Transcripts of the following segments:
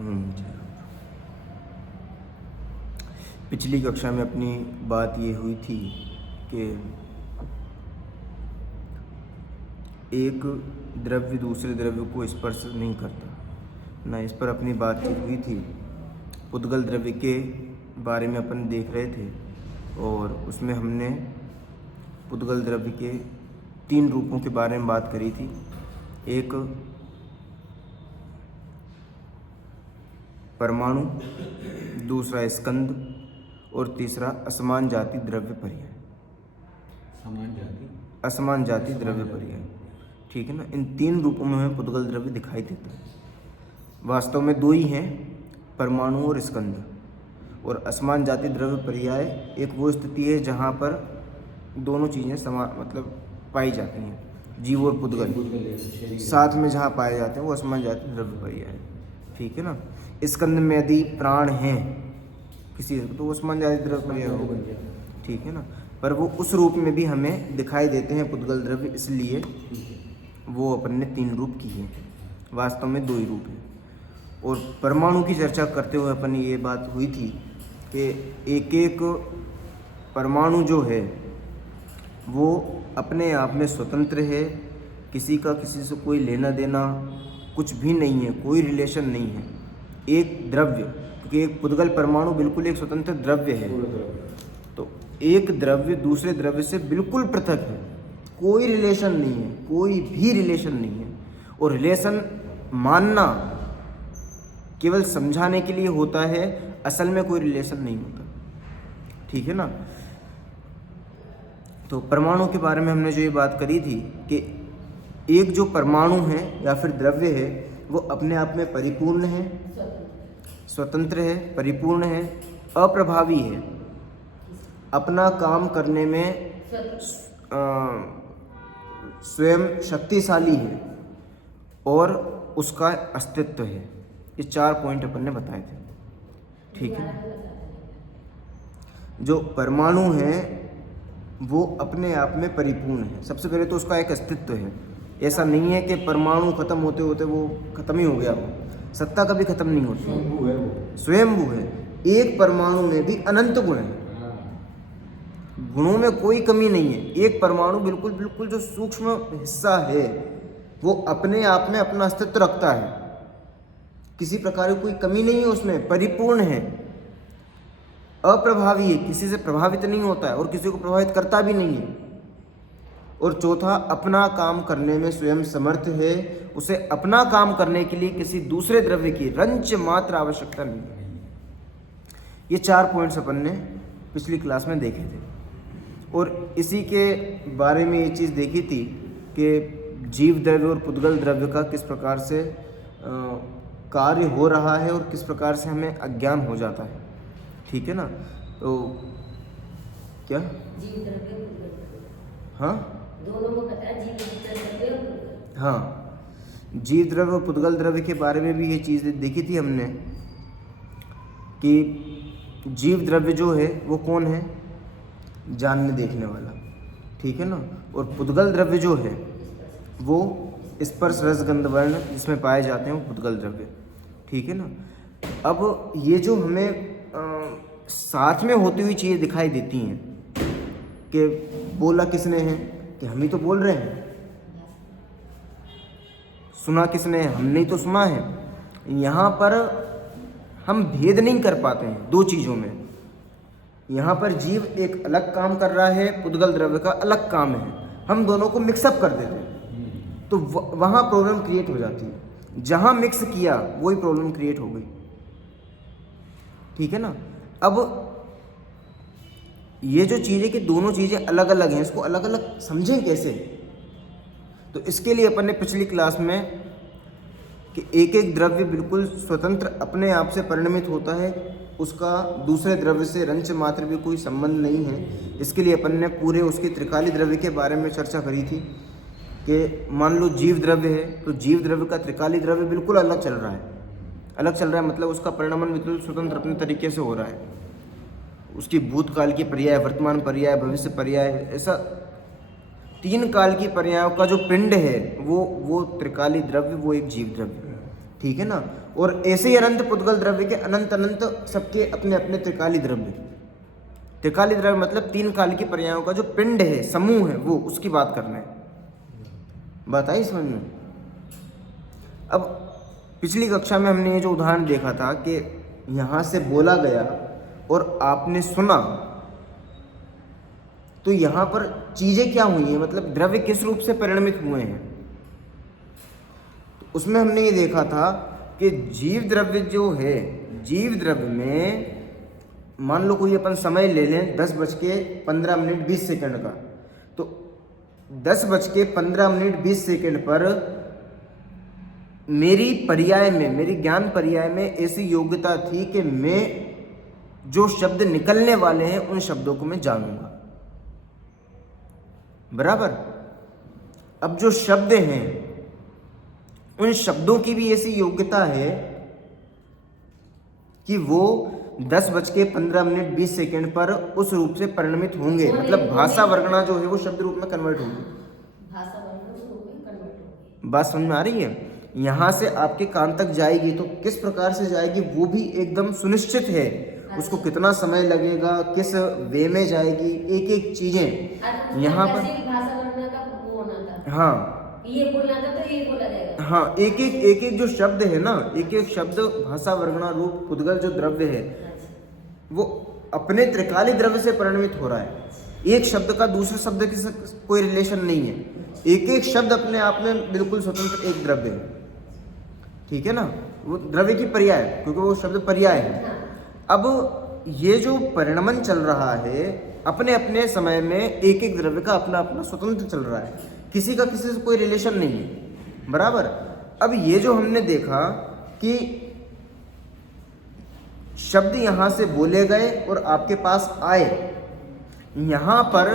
जी। पिछली कक्षा में अपनी बात ये हुई थी कि एक द्रव्य दूसरे द्रव्य को स्पर्श नहीं करता ना, इस पर अपनी बातचीत हुई थी। पुद्गल द्रव्य के बारे में अपन देख रहे थे और उसमें हमने पुद्गल द्रव्य के 3 रूपों के बारे में बात करी थी। एक परमाणु, दूसरा स्कंद और तीसरा असमान जाति द्रव्य पर्याय। असमान जाति द्रव्य पर्याय, ठीक है ना। इन 3 रूपों में हमें पुद्गल द्रव्य दिखाई देता है। वास्तव में 2 ही हैं, परमाणु और स्कंद। और असमान जाति द्रव्य पर्याय एक वो स्थिति है जहाँ पर दोनों चीज़ें समान मतलब पाई जाती हैं, जीव और पुद्गल साथ में जहाँ पाए जाते हैं वो असमान जाति द्रव्य पर्याय है, ठीक है ना। स्कंद में यदि प्राण हैं किसी तो वो असमान जाति द्रव्य पर्याय होगा, ठीक है ना। पर वो उस रूप में भी हमें दिखाई देते हैं पुद्गल द्रव्य, इसलिए वो अपन ने 3 रूप किए, वास्तव में 2 ही रूप हैं। और परमाणु की चर्चा करते हुए अपन ये बात हुई थी कि एक एक परमाणु जो है वो अपने आप में स्वतंत्र है, किसी का किसी से कोई लेना देना कुछ भी नहीं है, कोई रिलेशन नहीं है। एक द्रव्य, क्योंकि एक पुद्गल परमाणु बिल्कुल एक स्वतंत्र द्रव्य है, तो एक द्रव्य दूसरे द्रव्य से बिल्कुल पृथक है, कोई रिलेशन नहीं है, कोई भी रिलेशन नहीं है। और रिलेशन मानना केवल समझाने के लिए होता है, असल में कोई रिलेशन नहीं होता, ठीक है ना। तो परमाणु के बारे में हमने जो ये बात करी थी कि एक जो परमाणु है या फिर द्रव्य है वो अपने आप में परिपूर्ण है, स्वतंत्र है, परिपूर्ण है, अप्रभावी है, अपना काम करने में स्वयं शक्तिशाली है और उसका अस्तित्व है। ये 4 पॉइंट अपन ने बताए थे, ठीक है। जो परमाणु है वो अपने आप में परिपूर्ण है। सबसे पहले तो उसका एक अस्तित्व है, ऐसा नहीं है कि परमाणु खत्म होते होते वो खत्म ही हो गया, वो सत्ता कभी खत्म नहीं होती, स्वयंभू है। एक परमाणु में भी अनंत गुण है, गुणों में कोई कमी नहीं है। एक परमाणु बिल्कुल बिल्कुल जो सूक्ष्म हिस्सा है वो अपने आप में अपना अस्तित्व रखता है, किसी प्रकार की कोई कमी नहीं है उसमें, परिपूर्ण है, अप्रभावी है, किसी से प्रभावित नहीं होता है और किसी को प्रभावित करता भी नहीं है। और चौथा, अपना काम करने में स्वयं समर्थ है, उसे अपना काम करने के लिए किसी दूसरे द्रव्य की रंच मात्र आवश्यकता नहीं है। ये 4 पॉइंट्स अपन ने पिछली क्लास में देखे थे और इसी के बारे में ये चीज़ देखी थी कि जीव द्रव्य और पुद्गल द्रव्य का किस प्रकार से कार्य हो रहा है और किस प्रकार से हमें अज्ञान हो जाता है, ठीक है ना। तो क्या जीव द्रव्य, हाँ दोनों को पता है, जीव द्रव्य, हाँ, जीव द्रव्य और पुद्गल द्रव्य के बारे में भी ये चीज़ देखी थी हमने कि जीव द्रव्य जो है वो कौन है, जानने देखने वाला, ठीक है ना। और पुद्गल द्रव्य जो है वो स्पर्श रस गंध वर्ण जिसमें पाए जाते हैं वो पुद्गल द्रव्य, ठीक है ना। अब ये जो हमें साथ में होती हुई चीज़ें दिखाई देती हैं कि बोला किसने है, कि हम ही तो बोल रहे हैं, सुना किसने है, हमने ही तो सुना है। यहाँ पर हम भेद नहीं कर पाते हैं 2 चीज़ों में। यहाँ पर जीव एक अलग काम कर रहा है, पुद्गल द्रव्य का अलग काम है, हम दोनों को मिक्सअप कर देते हैं, तो वहाँ प्रॉब्लम क्रिएट हो जाती है। जहाँ मिक्स किया वही प्रॉब्लम क्रिएट हो गई, ठीक है ना। अब ये जो चीज़ है कि दोनों चीज़ें अलग अलग हैं, इसको अलग अलग समझें कैसे। तो इसके लिए अपन ने पिछली क्लास में कि एक एक द्रव्य बिल्कुल स्वतंत्र अपने आप से परिणमित होता है, उसका दूसरे द्रव्य से रंच मात्र भी कोई संबंध नहीं है। इसके लिए अपन ने पूरे उसके त्रिकाली द्रव्य के बारे में चर्चा करी थी कि मान लो जीव द्रव्य है तो जीव द्रव्य का त्रिकाली द्रव्य बिल्कुल अलग चल रहा है, अलग चल रहा है मतलब उसका परिणमन बिल्कुल स्वतंत्र अपने तरीके से हो रहा है। उसकी भूतकाल की पर्याय, वर्तमान पर्याय, भविष्य पर्याय, ऐसा 3 काल की पर्यायों का जो पिंड है वो त्रिकाली द्रव्य, वो एक जीव द्रव्य। ठीक है ना। और ऐसे ही अनंत पुद्गल द्रव्य के अनंत अनंत सबके अपने अपने त्रिकाली द्रव्य। त्रिकाली द्रव्य मतलब 3 काल की पर्यायों का जो पिंड है, समूह है, वो उसकी बात करना है। बात आई समझ में। अब पिछली कक्षा में हमने ये जो उदाहरण देखा था कि यहाँ से बोला गया और आपने सुना, तो यहाँ पर चीजें क्या हुई हैं, मतलब द्रव्य किस रूप से परिणमित हुए हैं। तो उसमें हमने ये देखा था कि जीव द्रव्य जो है, जीव द्रव्य में मान लो कोई अपन समय ले लें 10:15 का, तो 10:15 पर मेरी पर्याय में, मेरी ज्ञान पर्याय में ऐसी योग्यता थी कि मैं जो शब्द निकलने वाले हैं उन शब्दों को मैं जानूंगा, बराबर। अब जो शब्द हैं उन शब्दों की भी ऐसी योग्यता है कि वो 10:15 पर उस रूप से परिणमित होंगे, मतलब भाषा वर्गना जो है वो शब्द रूप में कन्वर्ट होंगे। भाषा वर्णन उस रूप में कन्वर्ट होगी। बात समझ में आ रही है। यहाँ से आपके कान तक जाएगी तो किस प्रकार से जाएगी वो भी एकदम सुनिश्चित है। उसको कितना समय लगेगा, किस वे में जाएगी, एक एक चीजें यहाँ पर। भाषा वर्णन का वो होना था, हाँ ये बोलना था तो ये बोला जाएगा। हाँ, एक एक जो शब्द है ना, एक एक शब्द भाषा वर्गना रूप पुद्गल जो द्रव्य है वो अपने त्रिकाली द्रव्य से परिणमित हो रहा है। एक शब्द का दूसरे शब्द के साथ कोई रिलेशन नहीं है, एक एक शब्द अपने आप में बिल्कुल स्वतंत्र एक द्रव्य है, ठीक है ना। वो द्रव्य की पर्याय, क्योंकि वो शब्द पर्याय है। अब ये जो परिणमन चल रहा है अपने अपने समय में, एक एक द्रव्य का अपना अपना स्वतंत्र चल रहा है, किसी का किसी से कोई रिलेशन नहीं है, बराबर। अब ये जो हमने देखा कि शब्द यहाँ से बोले गए और आपके पास आए, यहाँ पर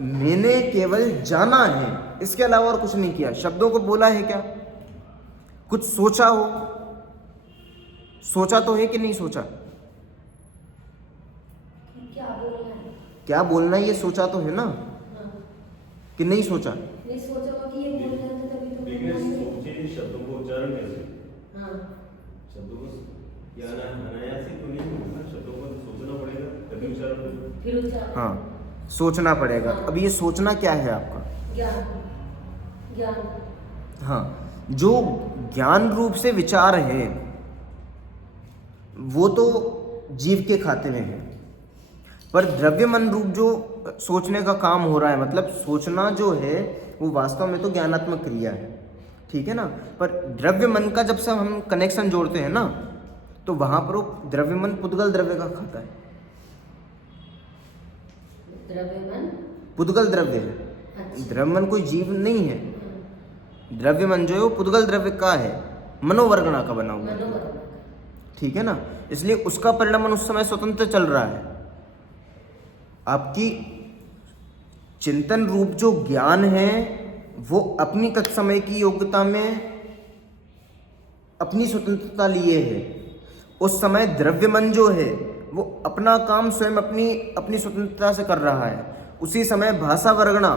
मैंने केवल जाना है, इसके अलावा और कुछ नहीं किया। शब्दों को बोला है क्या, कुछ सोचा हो, सोचा तो है कि नहीं सोचा, क्या बोलना है, क्या बोलना है ये सोचा तो है ना, कि नहीं सोचा। नहीं सोचा होगा कि ये बोलना है तो तभी तो लेकिन बोलना है। सोचे शब्दों को उच्चारण कैसे, हाँ, शब्दों को या अनायास ही तो नहीं होगा, शब्दों को सोचना पड़ेगा तभी उच्चारण होगा। फिर उच्चारण। हाँ, सोचना पड़ेगा। अब ये सोचना क्या है आपका, ज्ञान, ज्ञान। हाँ, जो ज्ञान रूप से विचार है वो तो जीव के खाते में है, पर द्रव्य मन रूप जो सोचने का काम हो रहा है, मतलब सोचना जो है वो वास्तव में तो ज्ञानात्मक क्रिया है, ठीक है ना। पर द्रव्य मन का जब से हम कनेक्शन जोड़ते हैं ना, तो वहां पर वो द्रव्य मन पुद्गल द्रव्य का खाता है। द्रव्य मन पुद्गल द्रव्य है, अच्छा। द्रव्य मन कोई जीव नहीं है। द्रव्य मन जो है वो पुद्गल द्रव्य का है, मनोवर्गणा का बना हुआ है, मनोवर्णन। ठीक है ना। इसलिए उसका परिणमन उस समय स्वतंत्र चल रहा है। आपकी चिंतन रूप जो ज्ञान है वो अपनी तत्समय की योग्यता में अपनी स्वतंत्रता लिए है। उस समय द्रव्य मन जो है वो अपना काम स्वयं अपनी स्वतंत्रता से कर रहा है। उसी समय भाषा वर्गणा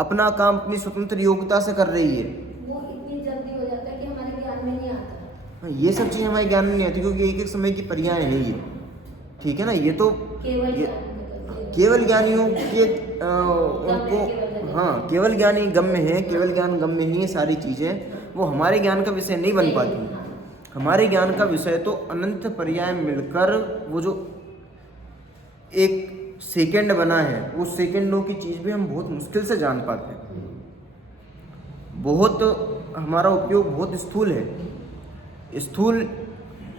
अपना काम अपनी स्वतंत्र योग्यता से कर रही है। वो इतनी जल्दी हो जाता है कि हमारे ज्ञान में नहीं आता। ये सब चीज़ें हमारे ज्ञान में नहीं आती, क्योंकि एक एक समय की पर्याय है ये, ठीक है ना। ये तो केवल ज्ञानियों के उनको, हाँ, केवल ज्ञानी गम्य है, केवल ज्ञान गम्य ही है। सारी चीज़ें वो हमारे ज्ञान का विषय नहीं बन पाती। हमारे ज्ञान का विषय तो अनंत पर्याय मिलकर वो जो एक सेकंड बना है, वो सेकंडों की चीज़ भी हम बहुत मुश्किल से जान पाते हैं। बहुत हमारा उपयोग बहुत स्थूल है, स्थूल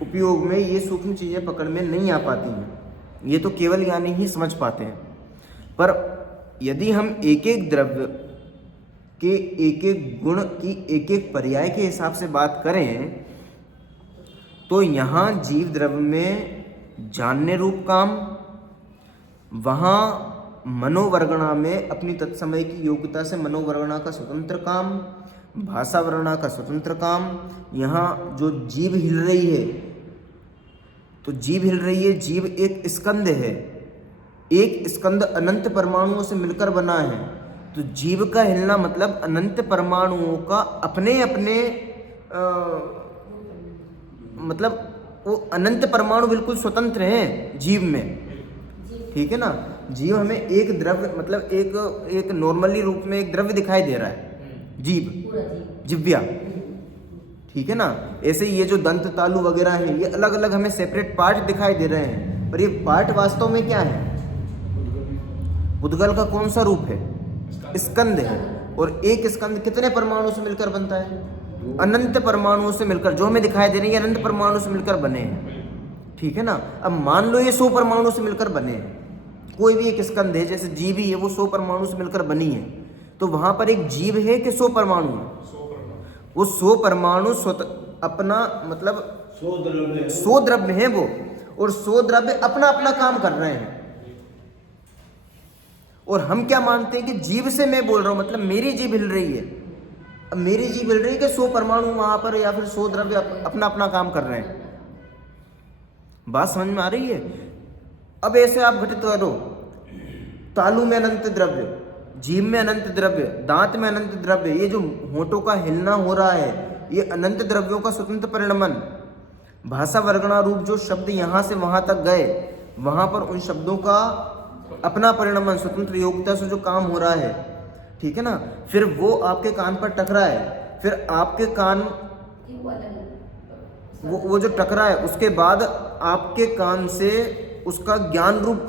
उपयोग में ये सूक्ष्म चीज़ें पकड़ में नहीं आ पाती हैं। ये तो केवल ज्ञानी ही समझ पाते हैं। पर यदि हम एक एक द्रव्य के एक एक गुण की एक एक पर्याय के हिसाब से बात करें, तो यहाँ जीव द्रव्य में जानने रूप काम, वहाँ मनोवर्गणा में अपनी तत्समय की योग्यता से मनोवर्गणा का स्वतंत्र काम, भाषा वर्णना का स्वतंत्र काम। यहाँ जो जीव हिल रही है, तो जीव हिल रही है, जीव एक स्कंद है, एक स्कंद अनंत परमाणुओं से मिलकर बना है। तो जीव का हिलना मतलब अनंत परमाणुओं का अपने अपने मतलब वो अनंत परमाणु बिल्कुल स्वतंत्र हैं जीव में, ठीक है ना। जीव हमें एक द्रव्य मतलब एक नॉर्मली रूप में एक द्रव्य दिखाई दे रहा है, जीव, पूरा जी। जिव्या, ठीक है ना। ऐसे ही ये जो दंत तालु वगैरह है, ये अलग अलग हमें सेपरेट पार्ट दिखाई दे रहे हैं, पर ये पार्ट वास्तव में क्या है? पुद्गल का कौन सा रूप है? स्कंद है। और एक स्कंद कितने परमाणु से मिलकर बनता है? अनंत परमाणुओं से मिलकर, जो हमें दिखाई दे रही है अनंत परमाणु से मिलकर बने हैं, ठीक है ना। अब मान लो ये 100 परमाणु से मिलकर बने हैं, कोई भी एक स्कंद है, जैसे जीव ही है, वो 100 परमाणु से मिलकर बनी है, तो वहां पर एक जीव है कि 100 परमाणु है? वो 100 परमाणु अपना मतलब 100 द्रव्य है वो, और 100 द्रव्य अपना अपना काम कर रहे हैं। और हम क्या मानते हैं कि जीव से मैं बोल रहा हूं, मतलब मेरी जीभ हिल रही है। अब मेरी जीभ हिल रही है कि 100 परमाणु वहां पर या फिर 100 द्रव्य अपना अपना काम कर रहे हैं। बात समझ में आ रही है? अब ऐसे आप घटित करो, तालु में अनंत द्रव्य, जीभ में अनंत द्रव्य, दांत में अनंत द्रव्य, ये जो होठों का हिलना हो रहा है, ये अनंत द्रव्यों का स्वतंत्र परिणमन। भाषा वर्गणा रूप जो शब्द यहां से वहां तक गए, वहां पर उन शब्दों का अपना परिणमन, स्वतंत्र योग्यता से जो काम हो रहा है, ठीक है ना। फिर वो आपके कान पर टकरा है, फिर आपके कान वो जो टकरा है, उसके बाद आपके कान से उसका ज्ञान रूप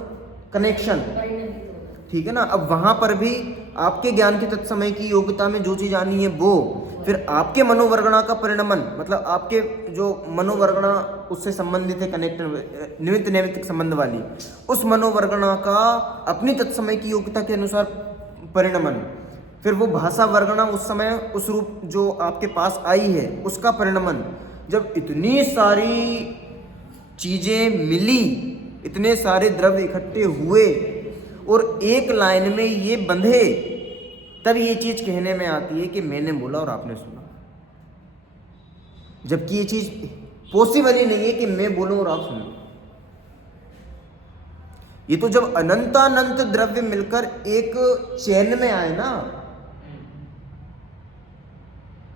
कनेक्शन, ठीक है ना। अब वहां पर भी आपके ज्ञान की तत्समय की योग्यता में जो चीज आनी है वो, फिर आपके मनोवर्गणा का परिणमन, मतलब आपके जो मनोवर्गणा उससे संबंधित है, कनेक्टेड निमित्त नैमित्तिक संबंध वाली, उस मनोवर्गणा का अपनी तत्समय की योग्यता के अनुसार परिणमन, फिर वो भाषा वर्गणा उस समय उस रूप जो आपके पास आई है उसका परिणमन। जब इतनी सारी चीजें मिली, इतने सारे द्रव्य इकट्ठे हुए और एक लाइन में ये बंधे, तब ये चीज कहने में आती है कि मैंने बोला और आपने सुना। जबकि ये चीज पॉसिबल ही नहीं है कि मैं बोलूं और आप सुनो। ये तो जब अनंतानंत द्रव्य मिलकर एक चैन में आए ना,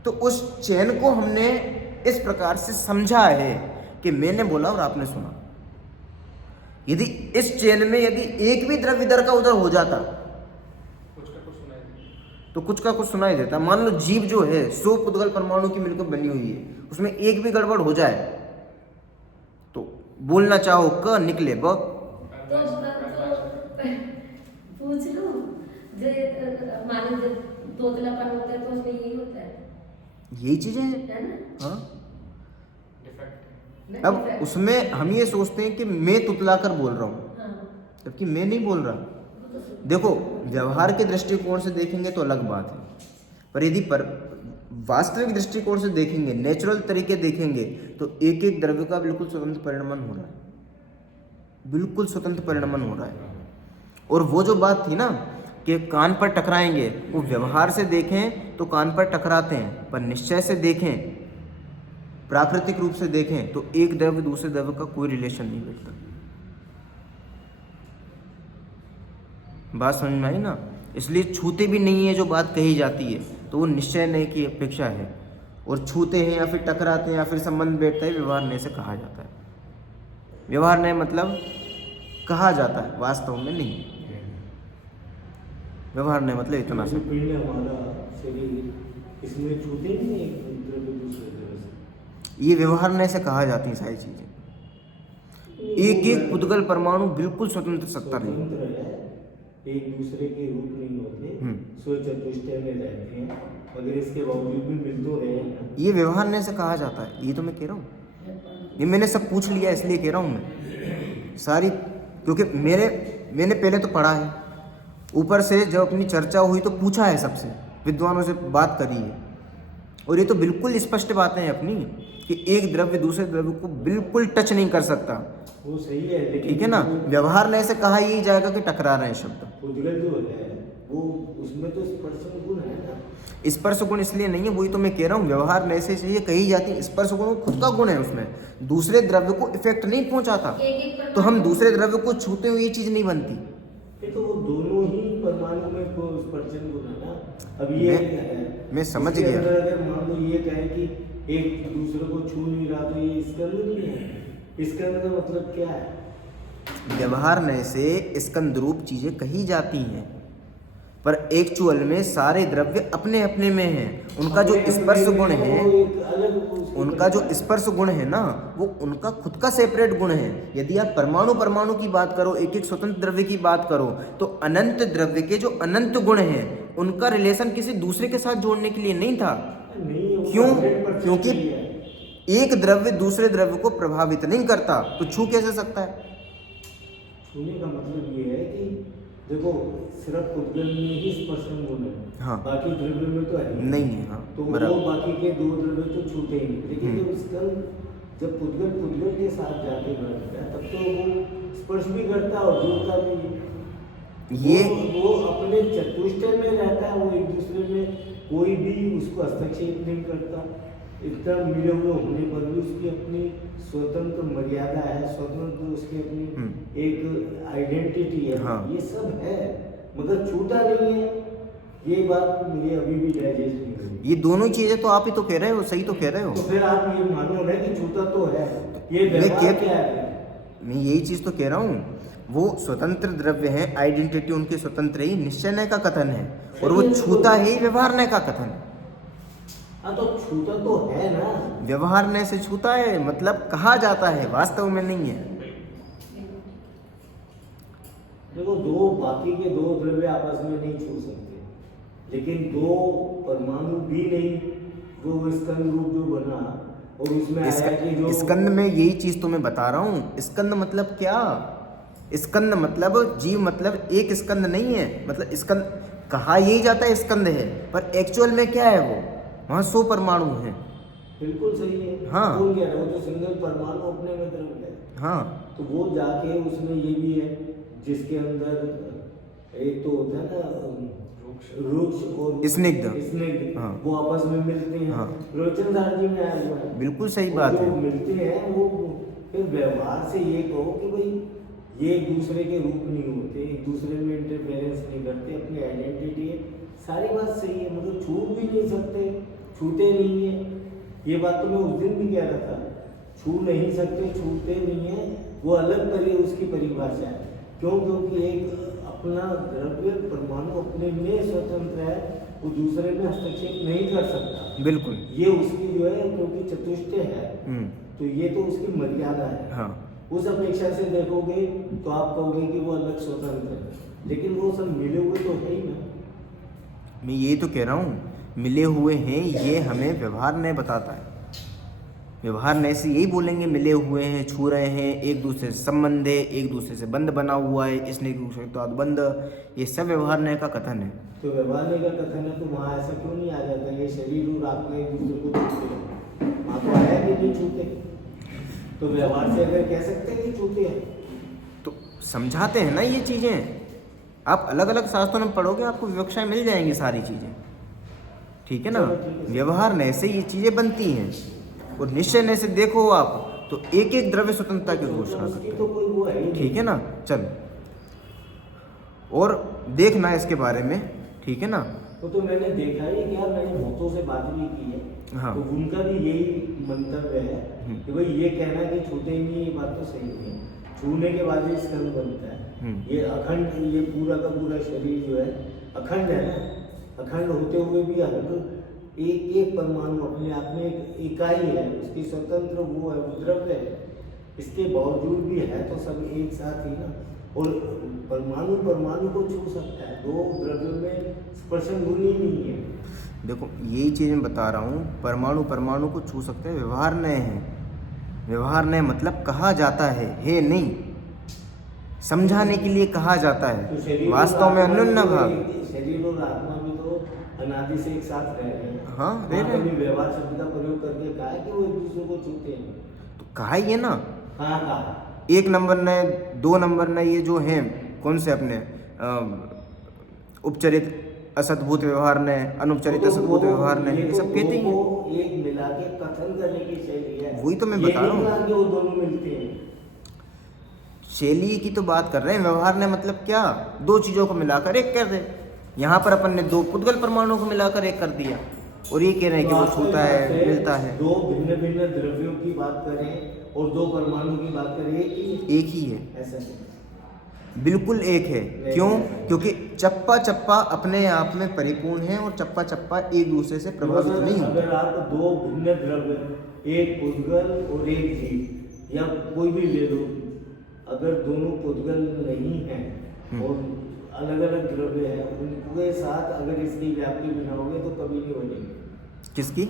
तो उस चैन को हमने इस प्रकार से समझा है कि मैंने बोला और आपने सुना। यदि इस चेन में यदि एक भी द्रव्य इधर का उधर हो जाता तो कुछ का कुछ सुनाई देता। मान लो जीव जो है 100 पुद्गल परमाणु की मिलकर बनी हुई है, उसमें एक भी गड़बड़ हो जाए तो बोलना चाहो क निकले ब। तो पूछ लो, मान लो तोतलापन होता है तो उसमें यही होता है, यही चीजें हैं, है ना। हाँ। अब उसमें हम ये सोचते हैं कि मैं तुतला कर बोल रहा हूँ, जबकि मैं नहीं बोल रहा। देखो, व्यवहार के दृष्टिकोण से देखेंगे तो अलग बात है, पर यदि वास्तविक दृष्टिकोण से देखेंगे, नेचुरल तरीके देखेंगे, तो एक एक द्रव्य का बिल्कुल स्वतंत्र परिणमन हो रहा है, बिल्कुल स्वतंत्र परिणमन हो रहा है। और वो जो बात थी ना कि कान पर टकराएंगे, वो व्यवहार से देखें तो कान पर टकराते हैं, पर निश्चय से देखें, प्राकृतिक रूप से देखें तो एक द्रव्य दूसरे द्रव्य का कोई रिलेशन नहीं बैठता। बात समझ में आई ना। इसलिए छूते भी नहीं है जो बात कही जाती है तो वो निश्चय नहीं की अपेक्षा है, और छूते हैं या फिर टकराते हैं या फिर संबंध बैठता है, व्यवहार नहीं से कहा जाता है। व्यवहार नहीं मतलब कहा जाता है, वास्तव में नहीं। व्यवहार नहीं मतलब इतना सा। ये व्यवहार नहीं से कहा जाती हैं सारी चीजें। एक एक पुद्गल परमाणु बिल्कुल स्वतंत्र सत्ता नहीं, एक दूसरे के रूप नहीं होते, स्वचतुष्टय में रहते हैं, मगर इसके बावजूद भी मिल तो रहे हैं। ये व्यवहार नहीं से कहा जाता है, ये तो मैं कह रहा हूँ। ये मैंने सब पूछ लिया इसलिए कह रहा हूँ मैं सारी, क्योंकि मैंने पहले तो पढ़ा है, ऊपर से जब अपनी चर्चा हुई तो पूछा है, सबसे विद्वानों से बात करी है, और ये तो बिल्कुल स्पष्ट बातें हैं अपनी कि एक द्रव्य दूसरे द्रव्य को बिल्कुल टच नहीं कर सकता। वो सही है, लेकिन ठीक है ना। व्यवहार नहीं से कहा यही जाएगा कि टकरा रहे हैं शब्द। पुद्गल जो है वो उसमें तो स्पर्श गुण है ना। स्पर्श गुण इसलिए नहीं है, वही तो मैं कह रहा हूँ, व्यवहार नहीं से ये कही जाती है। स्पर्श गुण खुद का गुण है, उसमें दूसरे द्रव्य को इफेक्ट नहीं पहुंचाता, तो हम दूसरे द्रव्य को छूते हुए ये चीज नहीं बनती। तो वो दोनों ही परमाणु में स्पर्शन गुण है ना। अब ये मैं समझ गया। अगर मान लो ये कहे कि एक दूसरे को छू नहीं रहा तो ये स्कंद नहीं है। स्कंद का मतलब क्या है? व्यवहार नय से स्कंद रूप चीजें कही जाती हैं, पर एक्चुअल में सारे द्रव्य अपने अपने में हैं। उनका जो स्पर्श गुण है, उनका जो स्पर्श गुण है ना, वो उनका खुद का सेपरेट गुण है। यदि आप परमाणु परमाणु की बात करो, एक एक स्वतंत्र द्रव्य की बात करो, तो अनंत द्रव्य के जो अनंत गुण हैं उनका रिलेशन किसी दूसरे के साथ जोड़ने के लिए नहीं था। क्यों? क्योंकि एक द्रव्य दूसरे द्रव्य को प्रभावित नहीं करता, तो छू कैसे सकता है? छूने का मतलब ये है कि देखो, सिर्फ पुद्गल में ही स्पर्शन गुण है, हाँ। बाकी द्रव्य में तो है नहीं है, हाँ, तो बराबर। वो बाकी के दो द्रव्य तो छूते ही नहीं। लेकिन जब स्कंद, जब पुद्गल के साथ जाके बैठता है, तब तो वो स्पर्श भी करता है और जुड़ता भी। ये वो अपने चतुष्टय में रहता है, वो एक दूसरे में कोई भी उसको हस्तक्षेप नहीं करता। इतना मिले हुए होने पर भी उसकी अपनी स्वतंत्र मर्यादा है, स्वतंत्र उसकी अपनी एक आइडेंटिटी है। हाँ। ये सब है, मगर छूटा नहीं है। ये बात मुझे अभी भी डाइजेस्ट नहीं हुई। ये दोनों चीजें तो आप ही तो कह रहे हो, सही तो कह रहे हो। तो फिर आप ये मानो ना कि छूटा तो है, ये व्यवहार क्या है? मैं यही चीज तो कह रहा हूँ, वो स्वतंत्र द्रव्य है, आइडेंटिटी उनकी स्वतंत्र ही, निश्चय नय का कथन है, और वो छूता ही व्यवहार नय का कथन है। हाँ, तो छूता तो है ना। व्यवहार नय से छूता है, मतलब कहा जाता है, वास्तव में नहीं है। देखो, दो बाकी के दो द्रव्य आपस में नहीं छू सकते, लेकिन दो परमाणु भी नहीं, वो स्कंद रूप जो बना और उसमें आया कि जो स्कंद में यही चीज तो मैं बता रहा हूँ। स्कंद मतलब क्या? स्कंद मतलब जीव, मतलब एक स्कंद नहीं है। मतलब स्कंद कहा यही जाता है स्कंद है, पर एक्चुअल में क्या है? वो वहाँ 100 परमाणु हैं। बिल्कुल सही है। हाँ। कौन कह रहा है? वो तो सिंगल परमाणु अपने में द्रव्य है। हाँ, तो वो जाके उसमें ये भी है, जिसके अंदर एक तो होता है ना रुक्ष और स्निग्ध। स्निग्ध, हाँ। वो आपस में मिलते हैं। हाँ। रोचनदार जी में आया हुआ है। बिल्कुल सही वो बात जो है। मिलते हैं वो फिर व्यवहार से ये कहो कि भाई ये एक दूसरे के रूप नहीं होते, एक दूसरे में इंटरफेरेंस नहीं करते, अपनी आइडेंटिटी है। सारी बात सही है, मतलब छूट भी नहीं सकते, छूते नहीं है। ये बात तो मैं उस दिन भी कह रहा था, छू नहीं सकते, छूते नहीं है, वो अलग उसकी परिभाषा है। क्यों? क्योंकि एक अपना द्रव्य परमाणु अपने में स्वतंत्र है, वो दूसरे में हस्तक्षेप नहीं कर सकता। बिल्कुल। ये उसकी जो है, क्योंकि चतुष्टय है, तो ये तो उसकी मर्यादा है। हाँ। उस अपेक्षा से देखोगे तो आप कहोगे कि वो अलग स्वतंत्र है, लेकिन वो सब मिले हुए तो है ही ना। मैं यही तो कह रहा हूँ, मिले हुए हैं, ये हमें व्यवहार नय बताता है। व्यवहार नय से यही बोलेंगे, मिले हुए हैं, छू रहे हैं, एक दूसरे से संबंध है, एक दूसरे से बंध बना हुआ है, इसने एक दूसरे तो बंध, ये सब व्यवहार नय का कथन है। तो व्यवहार नय का कथन है, तो वहाँ ऐसा क्यों नहीं आ जाता? ये शरीर और आत्मा एक दूसरे को छूते हैं, वहाँ तो आया कि नहीं छूते? तो व्यवहार से अगर कह सकते हैं कि छूते हैं, तो समझाते हैं ना ये चीज़ें। आप अलग अलग शास्त्रों में पढ़ोगे, आपको विवक्षाएं मिल जाएंगी सारी चीज़ें, ठीक है ना। व्यवहार नय से ये चीज़ें बनती हैं, और निश्चय नय से देखो आप तो एक एक द्रव्य स्वतंत्रता की घोषणा करते उसकी तो कोई वो है ही हैं, नहीं। ठीक है ना। चलो, और देखना इसके बारे में, ठीक है ना। वो तो मैंने देखा ही क्या, मैंने बहुतों से बात भी की है। हाँ। तो उनका भी यही मंतव्य है कि भाई ये कहना कि छूते ही नहीं, ये बात तो सही नहीं है। छूने के बाद ही स्कंद बनता है। ये अखंड, ये पूरा का पूरा शरीर जो है अखंड है ना। अखंड होते हुए भी एक एक परमाणु अपने आप में एक इकाई है, उसकी स्वतंत्र वो है, वो द्रव्य है। इसके बावजूद भी है तो सब एक साथ ही ना। और परमाणु परमाणु को छू सकता है, दो द्रव्यों में स्पर्शन गुण ही नहीं है। देखो, यही चीज़ मैं बता रहा हूँ, परमाणु परमाणु को छू सकते हैं, व्यवहार नय है। व्यवहार नय मतलब कहा जाता है नहीं, समझाने के लिए कहा जाता तो है, शरीर वास्तव में अन्योन्य भाव। शरीर और आत्मा भी तो अनादि से एक साथ रह रहे हैं। हाँ, रह रहे हैं। कभी व्यवहार शब्द का प्रयोग करके कहा है कि वो एक दूसरे को छूते हैं? तो कहा ही है ना। कहाँ कहा? 1 नंबर नय, 2 नंबर नय, ये जो हैं कौन से अपने उपचरित असद्भुत व्यवहार नय, अनुपचरित असद्भुत व्यवहार नय, ये सब कहते ही हैं। एक मिला के कथन करने की शैली है। वही तो मैं बता रहा हूँ, वो दोनों मिलते हैं। शैली की तो बात कर रहे हैं। व्यवहार नय मतलब क्या? दो चीज़ों को मिलाकर एक कर दे। यहाँ पर अपन ने 2 पुद्गल परमाणु को मिलाकर एक कर दिया, और ये कह रहे हैं कि वो तो छूता आपके है, हिसाब से मिलता है। दो भिन्न भिन्न द्रव्यों की बात करें और दो परमाणु की बात करें, एक ही है, ऐसा नहीं। बिल्कुल एक है। क्यों? क्योंकि चप्पा चप्पा अपने आप में परिपूर्ण है और चप्पा चप्पा एक दूसरे से प्रभावित नहीं होता। अगर आप दो भिन्न द्रव्य, एक पुद्गल और एक जीव या कोई भी ले लो, अगर दोनों पुद्गल नहीं है और अलग अलग द्रव्य है, उनके साथ अगर इसकी व्याप्ति बनाओगे तो कभी नहीं बनेगी। किसकी?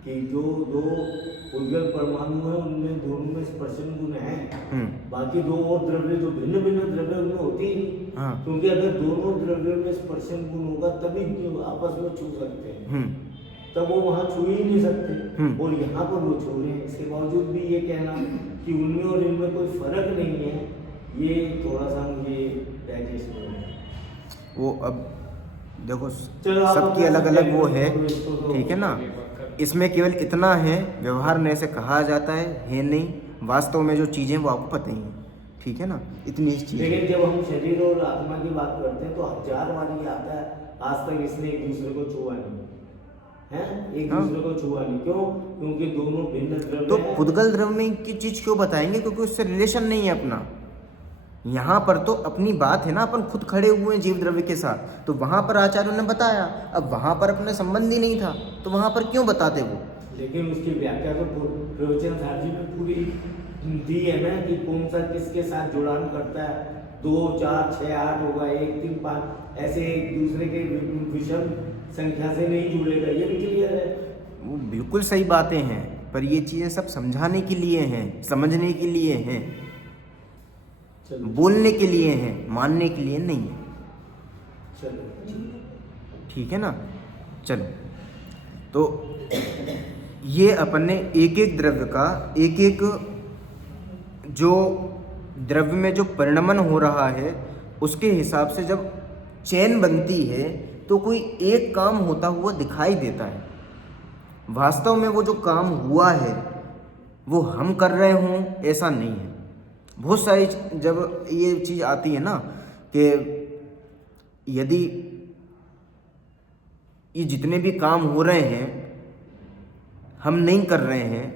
कि जो दो उद्गल परमाणु है उनमें दोनों में स्पर्शन गुण है, बाकी दो और द्रव्य जो भिन्न भिन्न द्रव्य उनमें होते ही नहीं। हाँ। क्योंकि अगर दोनों द्रव्यों में स्पर्शन गुण होगा तभी आपस में छू सकते हैं, तब वो वहाँ छू ही नहीं सकते, और यहाँ पर वो छू रहे हैं। इसके बावजूद भी ये कहना कि उनमें और इनमें कोई फर्क नहीं है, ये थोड़ा सा मुझे डाइजेस्ट हो रहा है। वो अब देखो चलो आप सबकी अपना अलग अलग वो है, इसको तो- ठीक है ना। इसमें केवल इतना है, व्यवहार में ऐसे कहा जाता है नहीं, वास्तव में जो चीज़ें वो आपको पता ही है, ठीक है ना। इतनी ही चीज़ लेकिन जब हम शरीर और आत्मा की बात करते हैं तो 1000 बार ये आता है, आज तक इसने एक दूसरे को छुआ नहीं है, एक हाँ। दूसरे को छुआ नहीं। क्यों? क्योंकि दोनों भिन्न द्रव्य तो हैं। पुद्गल द्रव्य में की चीज़ क्यों बताएंगे? क्योंकि उससे रिलेशन नहीं है अपना। यहाँ पर तो अपनी बात है ना, अपन खुद खड़े हुए हैं जीव द्रव्य के साथ, तो वहाँ पर आचार्यों ने बताया। अब वहाँ पर अपने संबंध ही नहीं था, तो वहाँ पर क्यों बताते वो? लेकिन उसकी व्याख्या तो प्रवचन जी में पूरी दी है ना कि कौन सा किसके साथ जुड़ान करता है, 2 4 6 8 होगा, 1 3 5 ऐसे एक दूसरे के विषम संख्या से नहीं जुड़ेगा, ये भी क्लियर है। वो बिल्कुल सही बातें हैं, पर ये चीज़ें सब समझाने के लिए हैं, समझने के लिए हैं, चलो बोलने के लिए हैं, मानने के लिए नहीं है, चलो ठीक है ना। चलो, तो ये अपन ने एक एक द्रव्य का, एक एक जो द्रव्य में जो परिणमन हो रहा है उसके हिसाब से जब चेन बनती है तो कोई एक काम होता हुआ दिखाई देता है। वास्तव में वो जो काम हुआ है वो हम कर रहे हों ऐसा नहीं है। बहुत सारी जब ये चीज़ आती है ना कि यदि ये जितने भी काम हो रहे हैं हम नहीं कर रहे हैं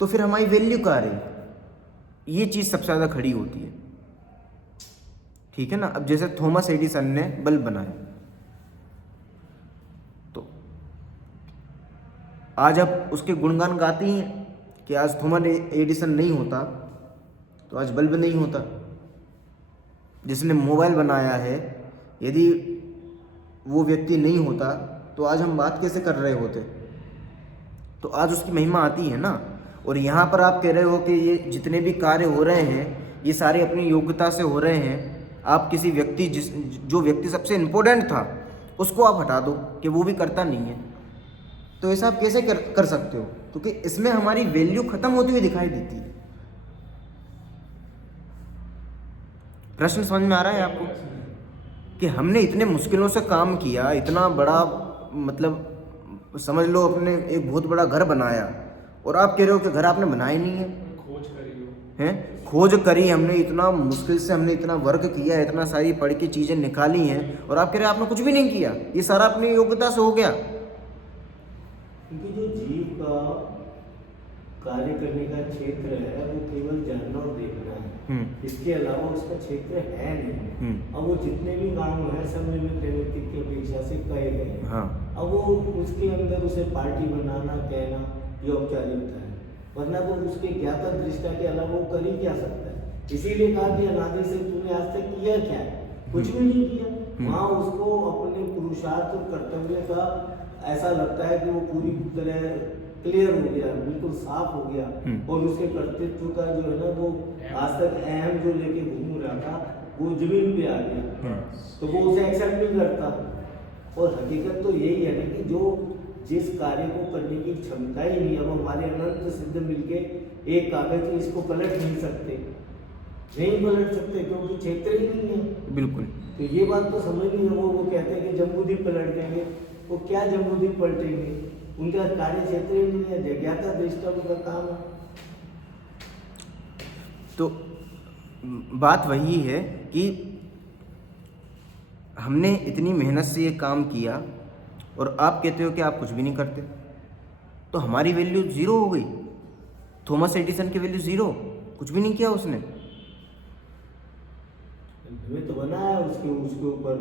तो फिर हमारी वैल्यू कहाँ रही? ये चीज़ सबसे ज़्यादा खड़ी होती है, ठीक है ना। अब जैसे थॉमस एडिसन ने बल्ब बनाया, तो आज आप उसके गुणगान गाती हैं कि आज थॉमस एडिसन नहीं होता तो आज बल्ब नहीं होता। जिसने मोबाइल बनाया है, यदि वो व्यक्ति नहीं होता तो आज हम बात कैसे कर रहे होते? तो आज उसकी महिमा आती है ना। और यहाँ पर आप कह रहे हो कि ये जितने भी कार्य हो रहे हैं ये सारे अपनी योग्यता से हो रहे हैं। आप किसी व्यक्ति जो व्यक्ति सबसे इम्पोर्टेंट था उसको आप हटा दो कि वो भी करता नहीं है, तो ऐसा आप कैसे कर सकते हो? क्योंकि इसमें हमारी वैल्यू खत्म होती हुई दिखाई देती है। प्रश्न समझ में आ रहा है आपको कि हमने इतने मुश्किलों से काम किया, इतना बड़ा मतलब समझ लो अपने एक बहुत बड़ा घर बनाया, और आप कह रहे हो कि घर आपने बनाया नहीं है। खोज करी हो, हैं, खोज करी हमने, इतना मुश्किल से हमने इतना वर्क किया, इतना सारी पढ़ के चीज़ें निकाली हैं, और आप कह रहे हैं आपने कुछ भी नहीं किया, ये सारा अपनी योग्यता से हो गया। क्योंकि जो जीव का कार्य करने का क्षेत्र है वो केवल जानना और देखना है, इसके अलावा उसका क्षेत्र है नहीं। अब वो जितने भी काम है सब निमित्त नैमित्तिक की अपेक्षा से कहे गए हैं। हाँ। अब वो उसके अंदर उसे पार्टी बनाना कहना ये औपचारिकता है, वरना वो उसके ज्ञाता दृष्टा के अलावा वो कर ही क्या सकता है। इसीलिए कहा कि अनादि से तूने आज तक किया क्या है? कुछ भी नहीं किया। वहाँ उसको अपने पुरुषार्थ और कर्तव्य का ऐसा लगता है कि वो पूरी तरह क्लियर हो गया, बिल्कुल साफ हो गया, और उसके कर्तृत्व का जो है ना वो आज तक अहम जो लेके घूम रहा था वो जमीन पे आ गया, तो वो उसे एक्सेप्ट नहीं करता। और हकीकत तो यही है ना कि जो जिस कार्य को करने की क्षमता ही नहीं, अब हमारे अनंत सिद्ध मिलके एक कागज में इसको पलट नहीं सकते, नहीं पलट सकते क्योंकि क्षेत्र ही नहीं है। बिल्कुल। तो ये बात तो समझ नहीं, वो कहते हैं कि जम्बूद्वीप पलट देंगे, वो क्या जम्बूद्वीप पलटेंगे? उनका कार्य क्षेत्र ही नहीं है, ज्ञाता दृष्टा उनका काम है। तो बात वही है कि हमने इतनी मेहनत से ये काम किया और आप कहते हो कि आप कुछ भी नहीं करते, तो हमारी वैल्यू ज़ीरो हो गई। थॉमस एडिसन की वैल्यू ज़ीरो, कुछ भी नहीं किया उसने। तो बना है उसके ऊपर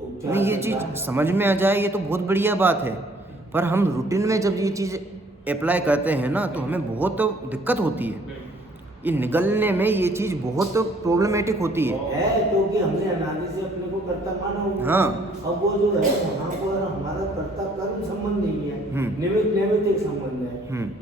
उपचार नहीं, ये चीज़ समझ में आ जाए ये तो बहुत बढ़िया बात है, पर हम रूटीन में जब ये चीज़ अप्लाई करते हैं ना तो हमें बहुत दिक्कत होती है, ये निगलने में ये चीज़ बहुत प्रॉब्लमेटिक होती है। क्योंकि हमने अनादि से अपने को कर्ता माना हुआ। हाँ। अब वो जो है वहाँ पर हमारा कर्ता कर्म संबंध नहीं है, निमित्त एक संबंध है।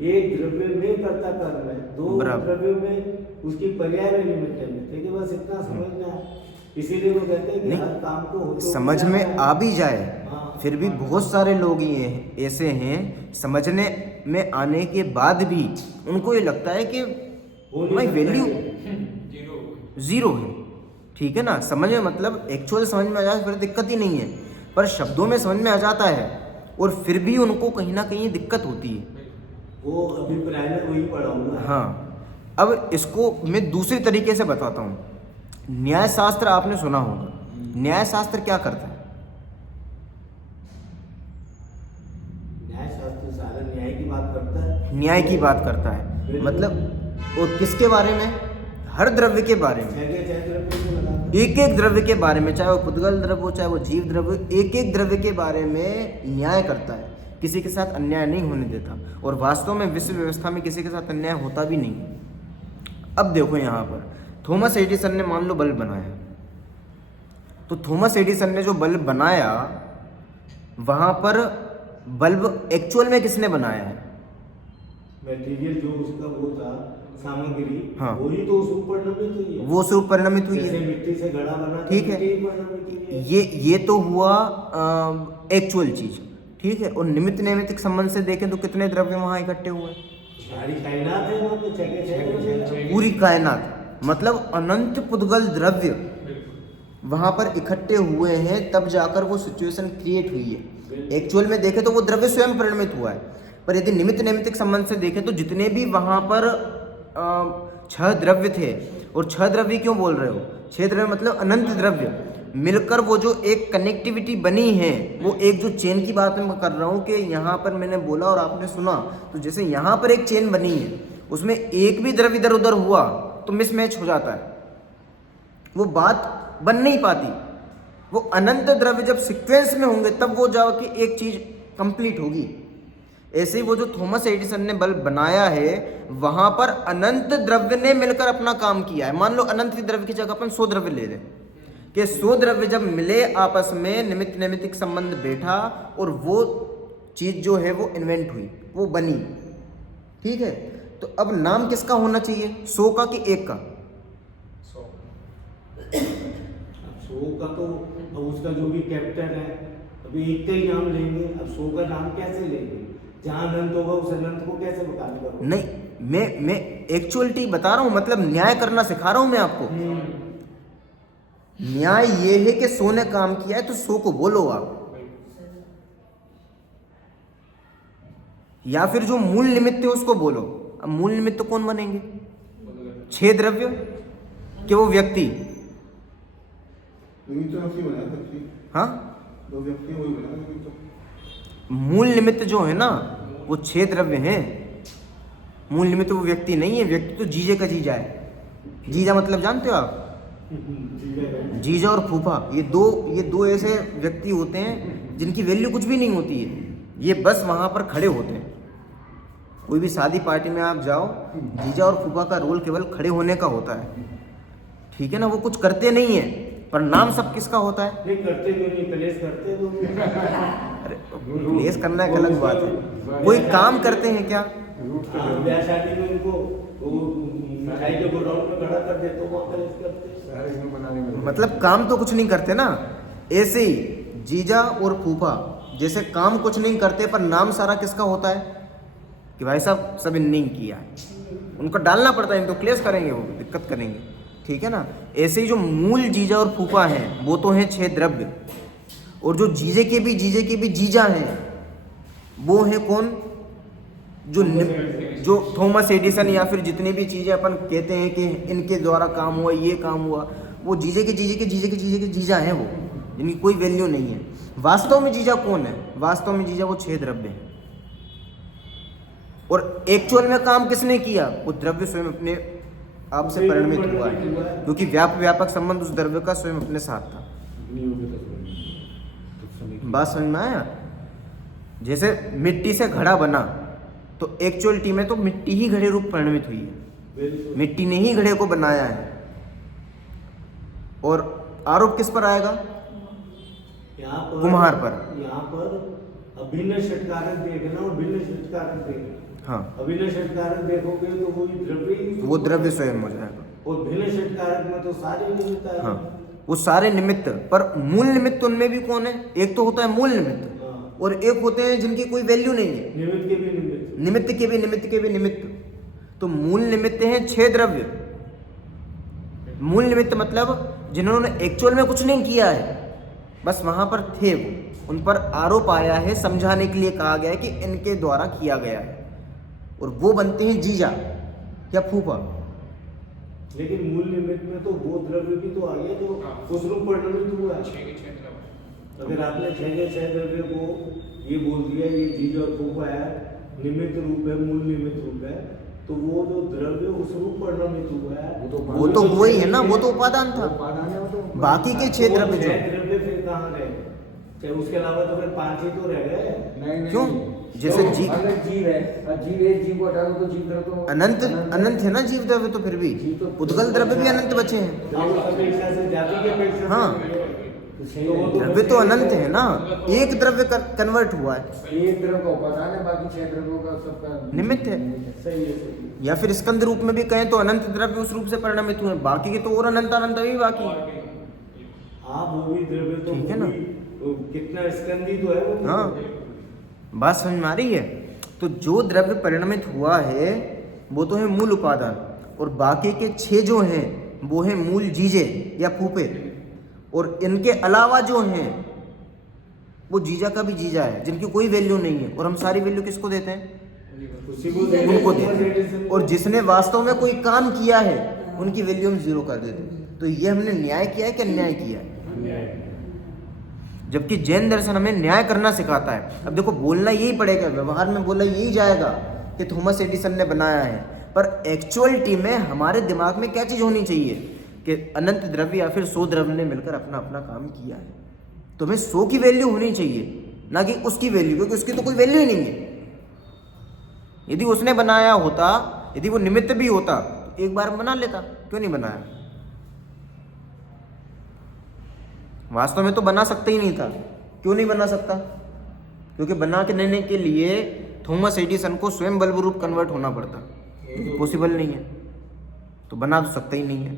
एक द्रव्य में कर्ता कर्म है, दो द्रव्य में उसकी पर्याय में निमित्त है, बस इतना समझना है। इसीलिए वो कहते हैं कि हर काम को हो तो समझ में आ भी जाए। हाँ। फिर भी बहुत सारे लोग ये ऐसे हैं, समझने में आने के बाद भी उनको ये लगता है कि माई वैल्यू ज़ीरो है। ठीक है ना, समझ में मतलब एक्चुअल समझ में आ जाए फिर दिक्कत ही नहीं है, पर शब्दों में समझ में आ जाता है और फिर भी उनको कहीं ना कहीं दिक्कत होती है। वो अभिप्राय में वही पढ़ा हुआ है। हाँ, अब इसको मैं दूसरी तरीके से बताता हूँ। न्याय शास्त्र आपने सुना होगा, न्याय शास्त्र क्या करता है? न्याय शास्त्र सारा न्याय की बात करता है। न्याय की बात करता है, मतलब और किसके बारे में? हर द्रव्य के बारे में, एक एक द्रव्य के बारे में, चाहे वो पुद्गल द्रव्य हो चाहे वो जीव द्रव्य, एक एक द्रव्य के बारे में न्याय करता है, किसी के साथ अन्याय नहीं होने देता। और वास्तव में विश्व व्यवस्था में किसी के साथ अन्याय होता भी नहीं। अब देखो यहाँ पर थॉमस एडिसन ने मान लो बल्ब बनाया, तो थॉमस एडिसन ने जो बल्ब बनाया वहाँ पर बल्ब एक्चुअल में किसने बनाया है? मटेरियल जो उसका वो था सामग्री, हाँ, वही तो उस ऊपर परिणमित हुई है। वो स्वरूप परिणमित हुई जैसे है, मिट्टी से घड़ा बना, ठीक है। ये तो हुआ एक्चुअल चीज, ठीक है। और निमित्त नैमित्तिक संबंध से देखें तो कितने द्रव्य वहाँ इकट्ठे हुए? सारी कायनात है वहाँ पे, छह पूरी कायनात, मतलब अनंत पुद्गल द्रव्य वहाँ पर इकट्ठे हुए हैं, तब जाकर वो सिचुएशन क्रिएट हुई है। एक्चुअल में देखें तो वो द्रव्य स्वयं परिणमित हुआ है, पर यदि निमित्त नैमित्तिक संबंध से देखें तो जितने भी वहाँ पर 6 द्रव्य थे, और 6 द्रव्य क्यों बोल रहे हो? 6 द्रव्य मतलब अनंत द्रव्य मिलकर वो जो एक कनेक्टिविटी बनी है, वो एक जो चेन की बात मैं कर रहा हूँ कि यहाँ पर मैंने बोला और आपने सुना, तो जैसे यहाँ पर एक चेन बनी है, उसमें एक भी द्रव्य इधर उधर हुआ तो मिसमैच हो जाता है, वो बात बन नहीं पाती। वो अनंत द्रव्य जब सीक्वेंस में होंगे तब वो जाके एक चीज कंप्लीट होगी। ऐसे ही वो जो थॉमस एडिसन ने बल्ब बनाया है, वहां पर अनंत द्रव्य ने मिलकर अपना काम किया है। मान लो अनंत द्रव्य की जगह अपन 100 द्रव्य ले लें कि 100 द्रव्य जब मिले आपस में, निमित्त नैमित्तिक संबंध बैठा और वो चीज जो है वो इन्वेंट हुई, वो बनी, ठीक है। तो अब नाम किसका होना चाहिए? 100 का कि 1 का? 100 का तो अब उसका जो भी कैप्टन है, अभी 1 का ही नाम लेंगे, अब 100 का नाम कैसे लेंगे? जहाँ अनंत होगा उस अनंत को कैसे बता दूंगा? नहीं, मैं एक्चुअलिटी बता रहा हूँ, मतलब न्याय करना सिखा रहा हूँ मैं आपको। न्याय ये है कि 100 ने काम किया है तो 100 को बोलो आप, या फिर जो मूल निमित्त है उसको बोलो। अब मूल निमित्त कौन बनेंगे? 6 द्रव्य कि वो व्यक्ति? हाँ, मूल निमित्त जो है ना वो 6 द्रव्य हैं। मूल निमित्त वो व्यक्ति नहीं है, व्यक्ति तो जीजे का जीजा है। जीजा मतलब जानते हो आप? जीजा और फूफा, ये दो ऐसे व्यक्ति होते हैं जिनकी वैल्यू कुछ भी नहीं होती है, ये बस वहाँ पर खड़े होते हैं। कोई भी शादी पार्टी में आप जाओ, जीजा और फूफा का रोल केवल खड़े होने का होता है, ठीक है ना। वो कुछ करते नहीं है, पर नाम सब किसका होता है? नहीं करते क्यों नहीं, कलेश करते तो। अरे कलेश करना एक अलग बात है, कोई काम करते हैं क्या? ब्याह शादी में उनको मिठाई के गोडाउन में खड़ा कर दे तो वो कलेश करते। मतलब काम तो कुछ नहीं करते ना। ऐसे ही जीजा और फूफा जैसे काम कुछ नहीं करते, पर नाम सारा किसका होता है? कि भाई साहब सब इन्हीं किया है, उनको डालना पड़ता है, तो क्लेश करेंगे, वो दिक्कत करेंगे, ठीक है ना। ऐसे ही जो मूल जीजा और फूफा हैं वो तो हैं 6 द्रव्य, और जो जीजे के भी जीजा हैं वो है कौन? जो थॉमस एडिसन या फिर जितनी भी चीज़ें अपन कहते हैं कि इनके द्वारा काम हुआ, ये काम हुआ, वो जीजे के जीजा हैं, वो जिनकी कोई वैल्यू नहीं है। वास्तव में जीजा कौन है? वास्तव में जीजा वो 6 द्रव्य हैं। और एक्चुअल में काम किसने किया? वो द्रव्य स्वयं अपने आप से परिणमित हुआ है, क्योंकि व्यापक संबंध उस द्रव्य का स्वयं अपने साथ था। बात समझ में आया? जैसे मिट्टी से घड़ा बना, तो एक्चुअलिटी में तो मिट्टी ही घड़े रूप परिणमित हुई है, मिट्टी ने ही घड़े को बनाया है। और आरोप किस पर आएगा? यहाँ पर कुम्हार पर। यहाँ पर अभिन्न षटकारक देखना और भिन्न षटकारक देखना। हाँ, अभिन्न षटकारक देखोगे तो वही द्रव्य ही, वो द्रव्य स्वयं हो जाएगा। और भिन्न षटकारक में तो सारे निमित्त है। हाँ, वो सारे निमित्त, पर मूल निमित्त उनमें भी कौन है? एक तो होता है मूल निमित्त, हाँ। और एक होते हैं जिनकी कोई वैल्यू नहीं है, निमित्त के भी निमित्त, निमित्त के भी निमित्त के भी निमित्त। तो मूल निमित्त हैं 6 द्रव्य। मूल निमित्त मतलब जिन्होंने एक्चुअल में कुछ नहीं किया है, बस वहां पर थे वो, उन पर आरोप आया है, समझाने के लिए कहा गया है कि इनके द्वारा किया गया है, और वो बनते हैं जीजा या फूफा। लेकिन मूल निमित्त में तो वो द्रव्य भी तो आ गया जो उस रूप परिणमित हुआ है। अगर आपने 6 के 6 द्रव्य को ये बोल दिया ये जीजा और फूफा है, निमित्त रूप है, मूल निमित्त रूप है, तो वो जो द्रव्य उस रूप परिणमित हुआ है वो तो वही है ना, वो तो उपादान था। बाकी के 6 द्रव्य जो, 6 द्रव्य फिर कहाँ रहे? चाहे उसके अलावा तो फिर 5 ही तो रह गए। नहीं, क्यों? जैसे तो जीव, अगर जीव है और जीव एक जीव को हटा दो तो जीव द्रव्य तो अनंत अनंत है ना जीव द्रव्य, तो फिर भी उद्गल द्रव्य भी अनंत बचे हैं। हाँ, उस अपेक्षा से जाति की अपेक्षा से हाँ। तो वो तो द्रव्य तो अनंत है ना, एक द्रव्य कन्वर्ट हुआ है, एक द्रव्य का उपादान है, बाकी 6 द्रव्यों का सबका निमित्त है। सही है, सही है। या फिर स्कंद रूप में भी कहें तो अनंत द्रव्य उस रूप से परिणमित हुए, बाकी के तो और अनंत अनंत भी बाकी है। हाँ, वो भी द्रव्य तो ठीक है ना? वो कितना स्कंदी तो है वो। हाँ, बात समझ में आ रही है? तो जो द्रव्य परिणमित हुआ है वो तो है मूल उपादान, और बाकी के 6 जो हैं वो है मूल जीजे या फूफे, और इनके अलावा जो हैं वो जीजा का भी जीजा है, जिनकी कोई वैल्यू नहीं है, और हम सारी वैल्यू किसको देते हैं? उसी को उनको देते हैं। और जिसने वास्तव में कोई काम किया है उनकी वैल्यू हम 0 कर देते हैं। तो ये हमने न्याय किया है कि अन्याय किया है? जबकि जैन दर्शन हमें न्याय करना सिखाता है। अब देखो, बोलना यही पड़ेगा, व्यवहार में बोला यही जाएगा कि थॉमस एडिसन ने बनाया है, पर एक्चुअलिटी में हमारे दिमाग में क्या चीज़ होनी चाहिए कि अनंत द्रव्य या फिर 100 द्रव्य ने मिलकर अपना अपना काम किया है। तो हमें 100 की वैल्यू होनी चाहिए, ना कि उसकी वैल्यू, क्योंकि उसकी तो कोई वैल्यू ही नहीं है। यदि उसने बनाया होता, यदि वो निमित्त भी होता, तो एक बार बना लेता, क्यों नहीं बनाया? वास्तव में तो बना सकता ही नहीं था। क्यों नहीं बना सकता? क्योंकि बना के देने के लिए थॉमस एडिसन को स्वयं बल्ब रूप कन्वर्ट होना पड़ता, पॉसिबल नहीं है, तो बना तो सकता ही नहीं है।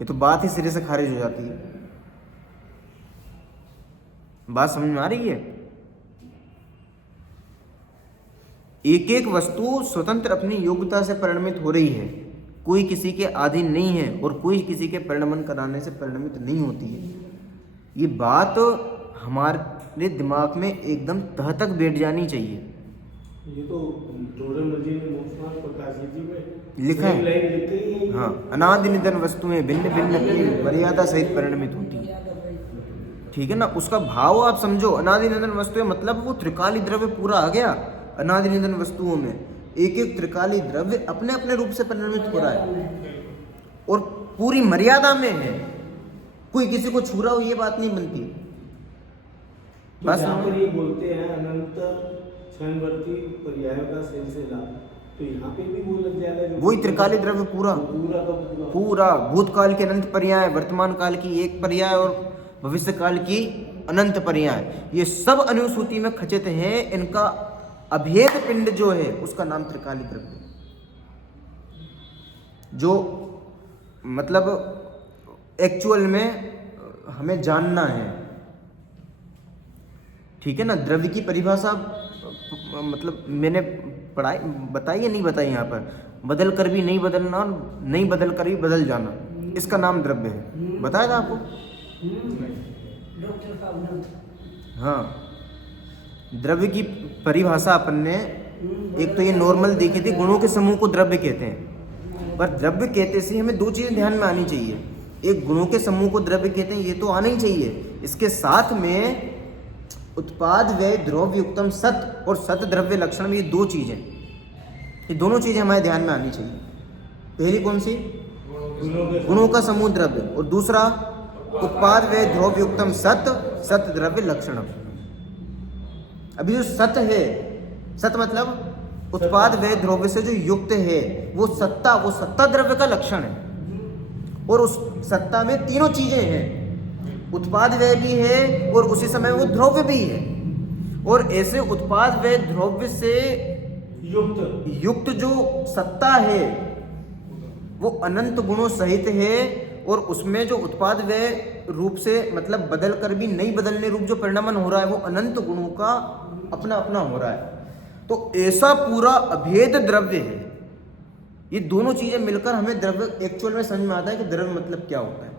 ये तो बात ही सिरे से खारिज हो जाती है। बात समझ में आ रही है? एक एक वस्तु स्वतंत्र अपनी योग्यता से परिणमित हो रही है, कोई किसी के अधीन नहीं है, और कोई किसी के परिणमन कराने से परिणमित नहीं होती है। ये बात हमारे दिमाग में एकदम तह तक बैठ जानी चाहिए। ये तो डोरम जी ने मोक्षमार्ग प्रकाशित जी में लिखा है। लाइन लिखी है। हाँ, अनादि निधन वस्तुएं भिन्न भिन्न अपनी मर्यादा सहित परिणमित होती है। ठीक है ना? उसका भाव आप समझो। अनादि निधन वस्तुएं मतलब वो त्रिकाली द्रव्य पूरा आ गया। अनादि निधन वस्तुओं में एक एक त्रिकाली द्रव्य अपने अपने रूप से परिणमित हो रहा है, और पूरी मर्यादा में है, कोई किसी को छू रहा हो ये बात नहीं बनती। तो बस जहाँ पर ये बोलते हैं अनंत क्षणवर्ती पर्यायों का सिलसिला, तो यहाँ पे भी वो लग जाएगा जो वही त्रिकाली द्रव्य पूरा पूरा का पूरा पूरा भूतकाल के अनंत पर्याय, वर्तमान काल की एक पर्याय और भविष्य काल की अनंत पर्याय, ये सब अनुसूति में खचित हैं। इनका अभेद पिंड जो है उसका नाम त्रिकाली द्रव्य, जो मतलब एक्चुअल में हमें जानना है। ठीक है ना? द्रव्य की परिभाषा मतलब मैंने पढ़ाई बताई या नहीं बताई? यहाँ पर बदल कर भी नहीं बदलना, नहीं बदल कर भी बदल जाना, इसका नाम द्रव्य है। बताया था आपको? हाँ, द्रव्य की परिभाषा अपन ने एक तो ये नॉर्मल देखी थी, गुणों के समूह को द्रव्य कहते हैं। पर द्रव्य कहते से हमें 2 चीज़ें ध्यान में आनी चाहिए। एक, गुणों के समूह को द्रव्य कहते हैं, ये तो आना ही चाहिए। इसके साथ में उत्पाद व्यय द्रव्य युक्तम सत और सत द्रव्य लक्षण में ये दो चीजें, ये दोनों चीजें हमारे ध्यान में आनी चाहिए। पहली कौन सी? गुणों का समूह द्रव्य, और दूसरा उत्पाद व्यय द्रव्य युक्तम सत सत द्रव्य लक्षणम। अभी जो सत है, सत मतलब उत्पाद व्यय द्रव्य से जो युक्त है वो सत्ता द्रव्य का लक्षण है। और उस सत्ता में तीनों चीजें हैं, उत्पाद व्यय भी है और उसी समय वो द्रव्य भी है। और ऐसे उत्पाद व्यय द्रव्य से युक्त जो सत्ता है वो अनंत गुणों सहित है, और उसमें जो उत्पाद व्यय रूप से मतलब बदल कर भी नहीं बदलने रूप जो परिणामन हो रहा है वो अनंत गुणों का अपना अपना हो रहा है। तो ऐसा पूरा अभेद द्रव्य है। ये दोनों चीजें मिलकर हमें द्रव्य एक्चुअल में समझ में आता है कि द्रव्य मतलब क्या होता है।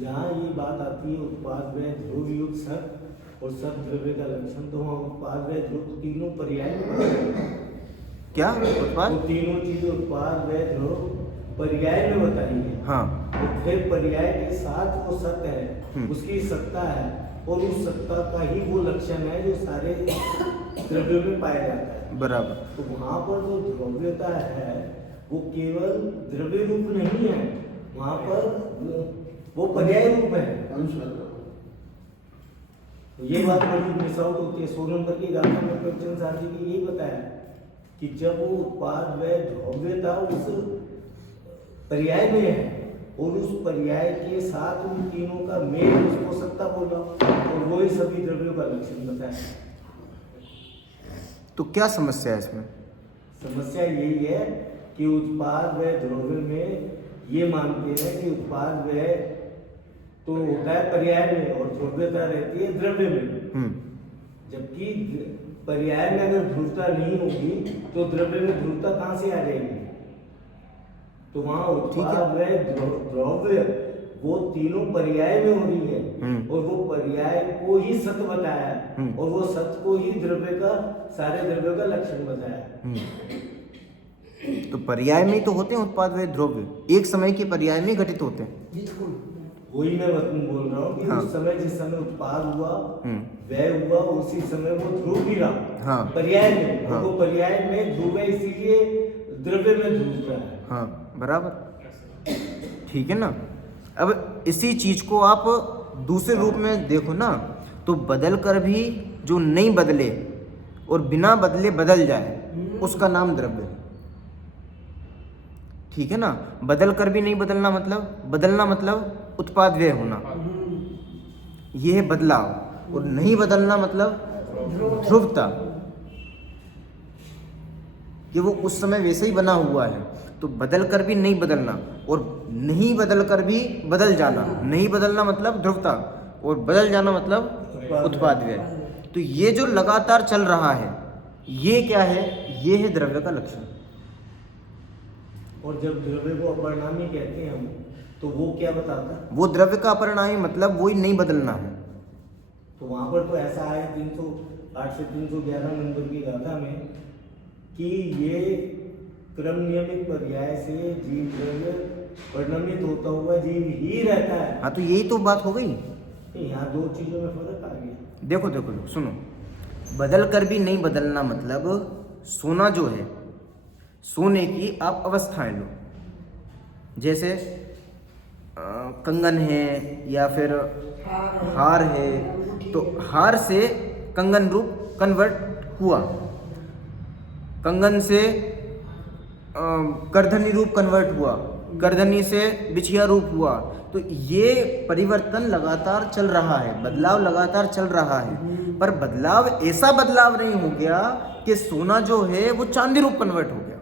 जहाँ ये बात आती है उत्पाद व्यय द्रव्य युक्त सत और सत द्रव्य का लक्षण, तो वहाँ उत्पाद व्यय द्रव्य तीनों पर्याय में क्या उत्पाद? तो तीनों चीजें उत्पाद व्यय द्रव्य पर्याय में बताई है। हाँ, तो फिर पर्याय के साथ वो सत्य है, उसकी सत्ता है, और उस सत्ता का ही वो लक्षण है जो सारे द्रव्यों में पाया जाता है। बराबर। तो वहाँ पर जो द्रव्यता है वो केवल द्रव्य रूप नहीं है, वहाँ पर वो पर्याय रूप है। तो ये बात बड़ी मिस आउट होती है। 16 नंबर की गाथा में प्रवचन सारथी ने यही बताया कि जब वो उत्पाद व्यय द्रव्यता उस पर्याय में है और उस पर्याय के साथ उन तीनों का मेल, उसको सत्ता बोला, और वो ही सभी द्रव्यों का लक्षण बताया। तो क्या समस्या है इसमें? समस्या यही है कि उत्पाद व्यय द्रव्य में ये मानते हैं कि उत्पाद व्यय तो होता है पर्याय में और द्रव्यता रहती है द्रव्य में। जबकि पर्याय में अगर ध्रुवता नहीं होगी तो द्रव्य में ध्रुवता कहाँ से आ जाएगी? तो वहाँ उत्पाद व्यय द्रव्य वो तीनों पर्याय में हो रही है, और वो पर्याय को ही सत बताया, और वो सत को ही द्रव्य का सारे द्रव्यों का लक्षण बताया। तो पर्याय में ही तो होते हैं उत्पाद व्यय द्रव्य, एक समय के पर्याय में घटित होते हैं। वही मैं बोल रहा हूँ कि हाँ। उस समय जिस समय उत्पाद हुआ व्यय हुआ उसी समय वो ध्रुव भी रहा। हाँ। पर्याय में। हाँ। वो पर्याय में ध्रुव है, इसीलिए द्रव्य में ध्रुवता है। हाँ, बराबर, ठीक है ना। अब इसी चीज को आप दूसरे रूप में देखो ना, तो बदल कर भी जो नहीं बदले और बिना बदले बदल जाए उसका नाम द्रव्य है, ठीक है ना। बदल कर भी नहीं बदलना मतलब, बदलना मतलब उत्पाद व्यय होना, ये है बदलाव। और नहीं बदलना मतलब ध्रुवता, कि वो उस समय वैसे ही बना हुआ है। तो बदल कर भी नहीं बदलना और नहीं बदल कर भी बदल जाना, नहीं बदलना मतलब ध्रुवता और बदल जाना मतलब उत्पाद व्यय। तो ये जो लगातार चल रहा है ये क्या है? ये है द्रव्य का लक्षण। और जब द्रव्य को अपरिणामी कहते हैं हम, तो वो क्या बताता है? वो द्रव्य का अपरिणामी मतलब वही नहीं बदलना है। तो वहां पर तो ऐसा है 308 से 311 नंबर की गाथा में कि ये क्रम नियमित पर्याय से जीव द्रव्य परिणमित होता हुआ जीव ही रहता है। हाँ, तो यही तो बात हो गई। यहाँ दो चीजों में फर्क आ गया। देखो सुनो, बदल कर भी नहीं बदलना मतलब सोना जो है, सोने की आप अवस्थाएं लो, जैसे कंगन है या फिर हार है, तो हार से कंगन रूप कन्वर्ट हुआ, कंगन से करधनी रूप कन्वर्ट हुआ, करधनी से बिछिया रूप हुआ। तो ये परिवर्तन लगातार चल रहा है, बदलाव लगातार चल रहा है। पर बदलाव ऐसा बदलाव नहीं हो गया कि सोना जो है वो चांदी रूप कन्वर्ट हो गया।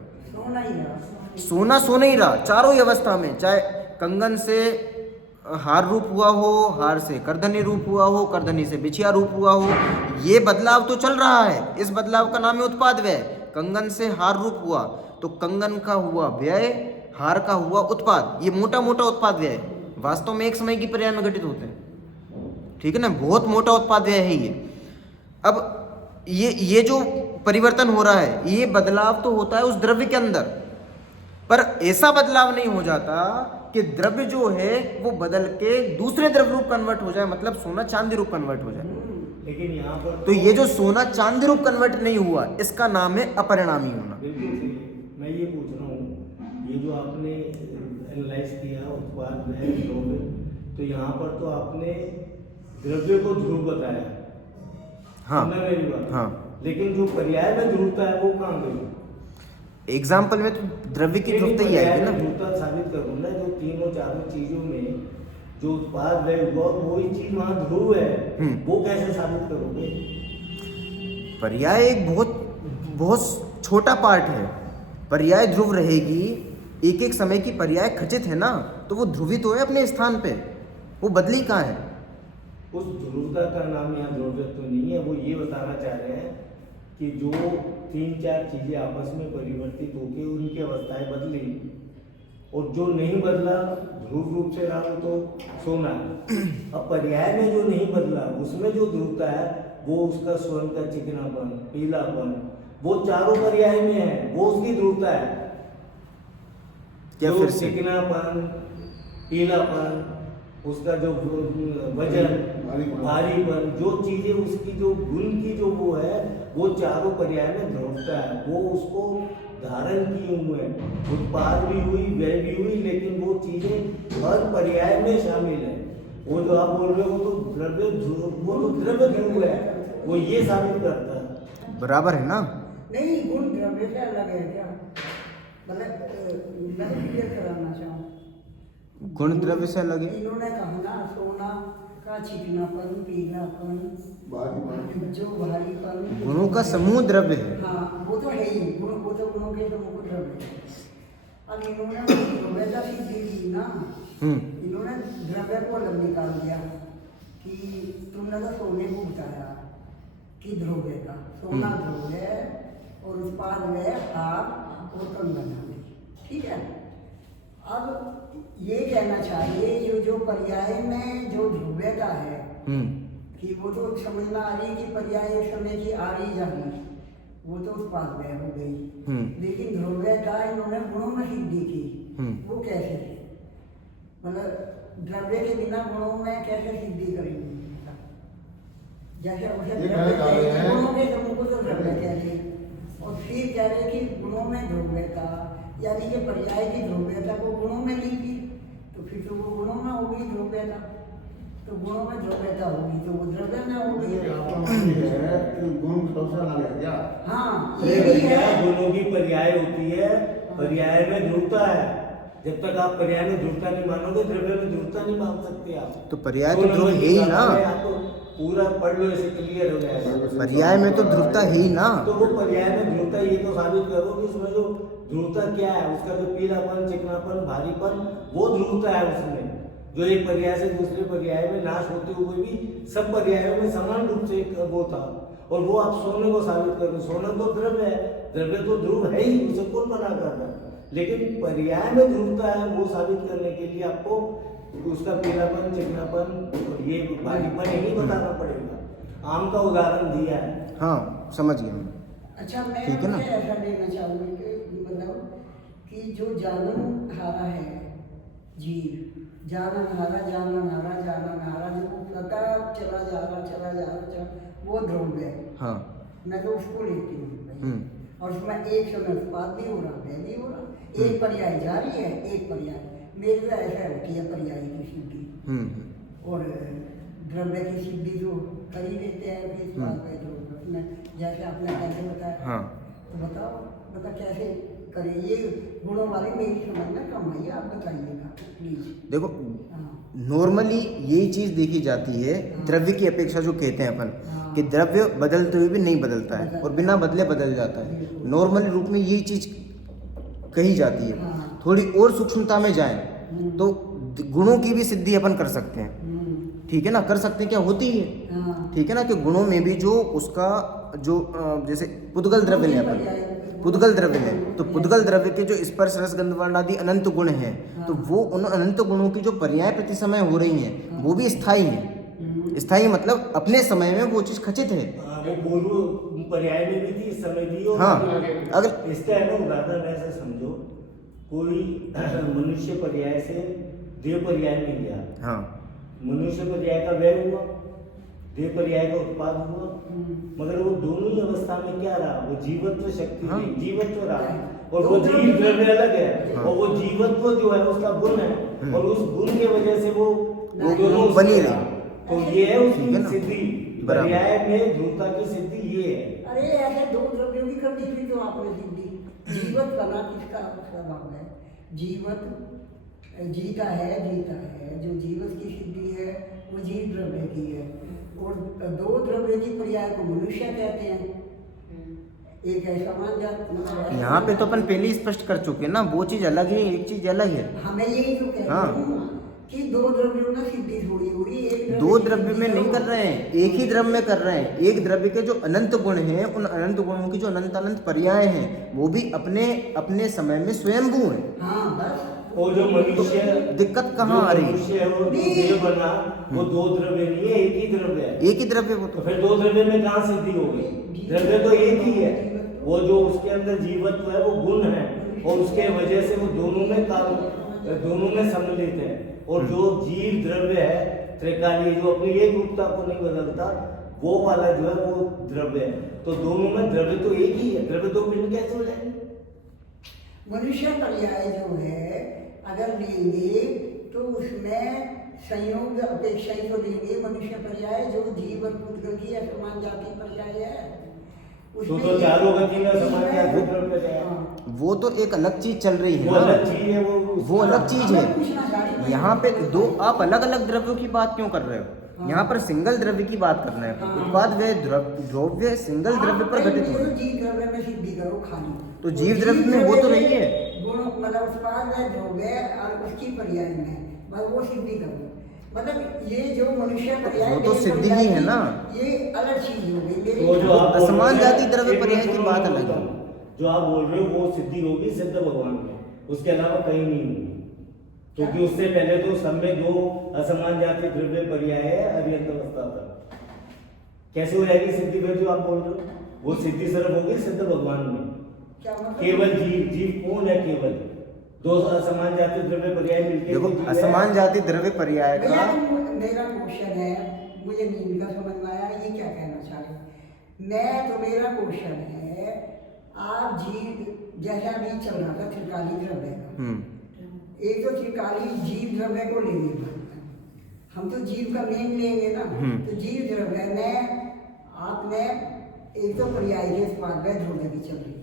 सोना सोना ही रहा चारों ही अवस्था में, चाहे कंगन से हार रूप हुआ हो, हार से करधनी रूप हुआ हो, करधनी से बिछिया रूप हुआ हो, ये बदलाव तो चल रहा है। इस बदलाव का नाम है उत्पाद व्यय। कंगन से हार रूप हुआ तो कंगन का हुआ व्यय, हार का हुआ उत्पाद। ये मोटा मोटा उत्पाद व्यय वास्तव में एक समय की पर्याय में घटित होते हैं, ठीक है ना। बहुत मोटा उत्पाद व्यय है ये। अब ये जो परिवर्तन हो रहा है, ये बदलाव तो होता है उस द्रव्य के अंदर, पर ऐसा बदलाव नहीं हो जाता कि द्रव्य जो है वो बदल के दूसरे द्रव्य रूप कन्वर्ट हो जाए, मतलब सोना चांदी रूप कन्वर्ट हो जाए। लेकिन यहाँ पर तो ये जो सोना चांदी रूप कन्वर्ट नहीं हुआ, इसका नाम है अपरिणामी होना। बिल्कुल सही है। मैं ये पूछ रहा हूँ, ये जो आपने एनालाइज किया उत्पाद है द्रव्य, तो यहाँ पर तो आपने द्रव्य को ध्रुव बताया। हाँ सुनना मेरी बात। हाँ। लेकिन जो पर्याय में ध्रुवता है वो कहाँ गई? एग्जाम्पल में तो द्रव्य की ध्रुवता ही आएगी ना। ध्रुवता साबित करूँ ना, जो तीनों चारों चीजों में जो उत्पाद है वही चीज वहाँ ध्रुव है, वो कैसे साबित करोगे? पर्याय एक बहुत छोटा पार्ट है। पर्याय ध्रुव रहेगी, एक एक समय की पर्याय खचित है ना, तो वो ध्रुवित हो है अपने स्थान पे, वो बदली कहाँ है? उस ध्रुवता का नाम यहाँ ध्रुवत्व नहीं है। वो ये बताना चाह रहे हैं कि जो तीन चार चीजें आपस में परिवर्तित होकर उनकी अवस्थाएं बदली, और जो नहीं बदला ध्रुव रूप से रहा तो सोना। अब पर्याय में जो नहीं बदला उसमें जो ध्रुवता है वो उसका स्वर्ण का चिकनापन, पीलापन, वो चारों पर्याय में है, वो उसकी ध्रुवता है। क्या जो फिर से? चिकनापन, पीलापन, उसका जो वजन, भारीपन, जो चीजें उसकी जो गुण की जो वो है, वो चारों पर्याय में ध्रुवता है। वो उसको धारण की हुई है, उत्पाद भी हुई, व्यय भी हुई, लेकिन वो चीजें हर पर्याय में शामिल है। वो जो आप बोल रहे हो वो तो द्रव्य ध्रुव, वो तो द्रव्य ध्रुव है, वो ये साबित करता है। बराबर है ना? नहीं, गुण द्रव्य से अलग है क्या? मतलब मैं क्लियर कराना चाहूँ, गुण द्रव्य से अलग है। इन्होंने कहा ना सोना का चिकनापन, पीलापन, जो भारीपन, गुणों का समूह द्रव्य है। हाँ वो तो है ही, वो तो गुणों के समूह को द्रव्य है। अब इन्होंने द्रव्यता सिद्धि की ना, इन्होंने द्रव्य को अलग निकाल दिया कि तुमने तो सोने को बताया कि ध्रुव्य का, सोना ध्रुव है और उत्पाद है हार और कंगन, ठीक है। अब ये कहना चाहिए जो पर्याय में जो ध्रुव्यता है कि वो तो समझ में आ रही कि पर्याय एक समय की आ रही जा रही, वो तो उत्पाद व्यय हो गई, लेकिन ध्रुव्यता इन्होंने गुणों में सिद्धि की। वो कैसे? मतलब द्रव्य के बिना गुणों में कैसे सिद्धि करेंगे? जैसे उसे गुणों के समूह को तो द्रव्य कह रहे, और फिर कह रहे कि गुणों में ध्रुव्यता, यानी कि पर्याय की ध्रुव्यता को गुणों में लीजिए, तो फिर तो वो गुणों में होगी ध्रुव्यता, तो गुणों में ध्रुव्यता होगी तो वो द्रव्य में होगी। हाँ ये भी है, गुणों की पर्याय होती है, पर्याय में ध्रुवता है। जब तक आप पर्याय में ध्रुवता नहीं मानोगे, द्रव्य में ध्रुवता नहीं मान सकते आप। तो पर्याय तो ध्रुव है ही ना। आप तो पूरा पढ़ लो, ऐसे क्लियर हो जाएगा। पर्याय में तो ध्रुवता है ही ना। तो वो पर्याय में ध्रुवता, ये तो साबित करो कि उसमें जो ध्रुवता क्या है, उसका जो पीलापन, चिकनापन, भारीपन, वो ध्रुवता है उसमें, जो एक पर्याय से दूसरे पर्याय में नाश होते हुए भी सब पर्यायों में समान रूप से एक वो था। और वो आप सोने को साबित करो, सोना तो द्रव्य है, द्रव्य तो ध्रुव है ही, उसे कौन मना कर रहा है? लेकिन पर्याय में ध्रुवता है, वो साबित करने के लिए आपको उसका पीलापन, चिकनापन और ये भारीपन नहीं बताना पड़ेगा। आम का उदाहरण दिया है। हाँ समझ गया मैं। अच्छा मैं ठीक है ना? ऐसा लेना चाहूँगी कि मतलब कि जो जानन हारा है जीव, जानन हारा जो पता चला जा रहा वो ध्रुव है। हाँ मैं तो उसको लेती हूँ, और उसमें एक समय उत्पाद भी हो रहा, व्यय भी हो रहा, एक पर्याय जारी है, एक पर्याय मेरे तो ऐसा होती है पर्याय की सिद्धि, और द्रव्य की सिद्धि जो कर ही लेते हैं इस बात पे, जो उसमें जैसे आपने कैसे बताया। हाँ तो बताओ कैसे करें? ये गुणों वाले मेरी समझ में कम है, आप बताइएगा प्लीज। देखो, हाँ नॉर्मली यही चीज़ देखी जाती है द्रव्य की अपेक्षा, जो कहते हैं अपन कि द्रव्य बदलते हुए भी नहीं बदलता है और बिना बदले बदल जाता है। नॉर्मल रूप में यही चीज़ कही जाती है। थोड़ी और सूक्ष्मता में जाएं तो गुणों की भी सिद्धि अपन कर सकते हैं, ठीक है ना? कर सकते हैं, क्या होती है, ठीक है ना? कि गुणों में भी जो उसका जो जैसे पुद्गल द्रव्य ले अपन, पुद्गल द्रव्य ले तो पुद्गल द्रव्य के जो स्पर्श रस गंध वर्ण आदि अनंत गुण हैं, तो वो उन अनंत गुणों की जो पर्याय प्रति समय हो रही हैं वो भी स्थायी हैं। स्थायी मतलब अपने समय में वो चीज खचित है। वो पूर्व पर्याय में भी थी, इस समय भी। और हाँ, अगर इसका है ना उदाहरण ऐसा समझो, कोई मनुष्य पर्याय से देव पर्याय में गया, हाँ मनुष्य पर्याय का व्यय हुआ, देह पर्याय का उत्पाद हुआ, मगर वो दोनों ही अवस्था में क्या रहा, वो जीवत्व शक्ति हाँ। नहीं, जीवत्व रहा, और वो जीव द्रव्य अलग है, हाँ। और वो जीवत्व जो है उसका गुण है, और उस गुण की वजह से वो दोनों बनी उसमें रही। तो ये है ठीक है उसकी ना? सिद्धि, बराबर। पर्याय में ध्रुवता की सिद्धि ये है। अरे ऐसे दो द्रव्यों की कर दी थी जो आपने सिद्धि। जीवत करना किसका उसका भाव है, जीवत जीता है, जो जीवत की सिद्धि है वो जीव द्रव्य की है, और दो द्रव्य की पर्याय को मनुष्य कहते हैं। एक ऐसा मान जाता, यहाँ पे तो अपन पहले ही स्पष्ट कर चुके हैं ना, वो चीज अलग है, एक चीज अलग है। हमें यही तो कह हाँ। रही हूँ कि दो द्रव्यों में सिद्धि थोड़ी हुई, एक दो की द्रव्य में सिद्धि नहीं करो। कर रहे हैं, एक ही द्रव्य में कर रहे हैं। एक द्रव्य के जो अनंत गुण हैं, उन अनंत गुणों की जो अनंत अनंत पर्याय हैं, वो भी अपने अपने समय में स्वयंभू हैं। हाँ बस, और जो मनुष्य दिक्कत कहाँ आ रही है? मनुष्य है और जो देह बना वो दो द्रव्य नहीं है, एक ही द्रव्य है। एक ही द्रव्य वो तो तो फिर दो द्रव्य में कहाँ सिद्धि होगी? द्रव्य तो एक ही है, वो जो उसके अंदर जीवत्व है वो गुण है, और उसके वजह से वो दोनों में काम, दोनों में सम्मिलित है। और जो जीव द्रव्य है त्रिकालीय, जो अपनी एक रूपता को नहीं बदलता, वो वाला जो है वो द्रव्य है। तो दोनों में द्रव्य तो एक ही है, द्रव्य दो पिंड कैसे हो जाएंगे? मनुष्य पर्याय जो है अगर लेंगे तो उसमें संयोग अपेक्षा ही तो लेंगे। मनुष्य पर्याय जो जीव और पुद्गल की असमान जाति पर्याय है, तो चारों गति में समान जाति द्रव्य है। हाँ। वो तो एक अलग चीज चल रही है वो ना, अलग चीज है, वो अलग चीज मैं है। पूछना चाह रही हूँ। यहाँ पे दो आप अलग अलग द्रव्यों की बात क्यों कर रहे हो? यहाँ पर सिंगल द्रव्य की बात कर रहे हैं। हाँ। उत्पाद व द्रव्य सिंगल द्रव्य पर घटित हो रहे हैं। जीव द्रव्य में सिद्धि करो खाली, तो जीव द्रव्य में वो तो नहीं है। गुण मतलब उत्पाद व द्रव्य और उसकी पर्याय में बस वो सिद्धि करो। मतलब ये जो मनुष्य पर्याय वो तो देह सिद्धि पर्याय ही है की, ना। ये अलग चीज हो गई। तो मेरे जो आप बोल असमान रहे हैं, जाति द्रव्य एक पर्याय मिनट की सुनो, बात मैं अलग है। बताऊं। जो आप बोल रहे हो वो सिद्धि होगी सिद्ध भगवान में, उसके अलावा कहीं नहीं होगी, क्योंकि उससे पहले तो सब में दो असमान जाति द्रव्य पर्याय है अभियंत अवस्था तक। कैसे हो जाएगी सिद्धि? फिर जो आप बोल रहे हो वो सिद्धि सिर्फ होगी सिद्ध भगवान में। क्या मतलब? केवल जीव कौन है? केवल दो असमान जाति द्रव्य पर्याय मिलके देखो जो जीव है। असमान जाति द्रव्य पर्याय का भैया मेरा क्वेश्चन है, मुझे नींद का समझ में आया, ये क्या कहना चाह रहे हैं? मैं तो मेरा क्वेश्चन है, आप जीव जैसा अभी चल रहा था त्रिकाली द्रव्य का, एक तो त्रिकाली जीव द्रव्य को लेंगे, हम तो जीव का मेन लेंगे ना। तो जीव द्रव्य में आपने एक तो पर्याय के उत्पाद में द्रव्य की चल रही,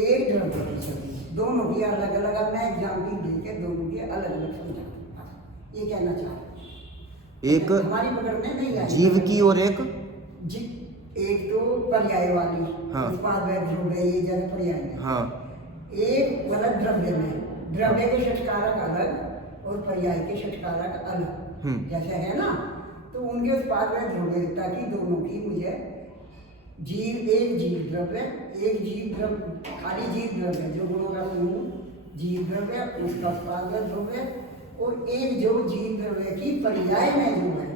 एक द्रव्य की चल रही, दोनों की अलग अलग। अब मैं एग्जाम्पल देके दोनों की अलग अलग समझा, ये कहना चाह रहा हूं। एक हमारी पकड़ में नहीं आई जीव की और एक एक तो पर्याय वाली, हाँ। उत्पाद व द्रव्य ये जगह पर्याय में, हाँ एक अलग द्रव्य में, द्रव्य के षटकारक अलग और पर्याय के षटकारक अलग जैसे है ना, तो उनके उत्पाद व द्रव्य ताकि दोनों की मुझे जीव, एक जीव द्रव्य, एक जीव द्रव्य, खाली जीव द्रव्य जो गुणों का समूह जीव द्रव्य, उसका उत्पाद व द्रव्य, और एक जो जीव द्रव्य की पर्याय में जो है।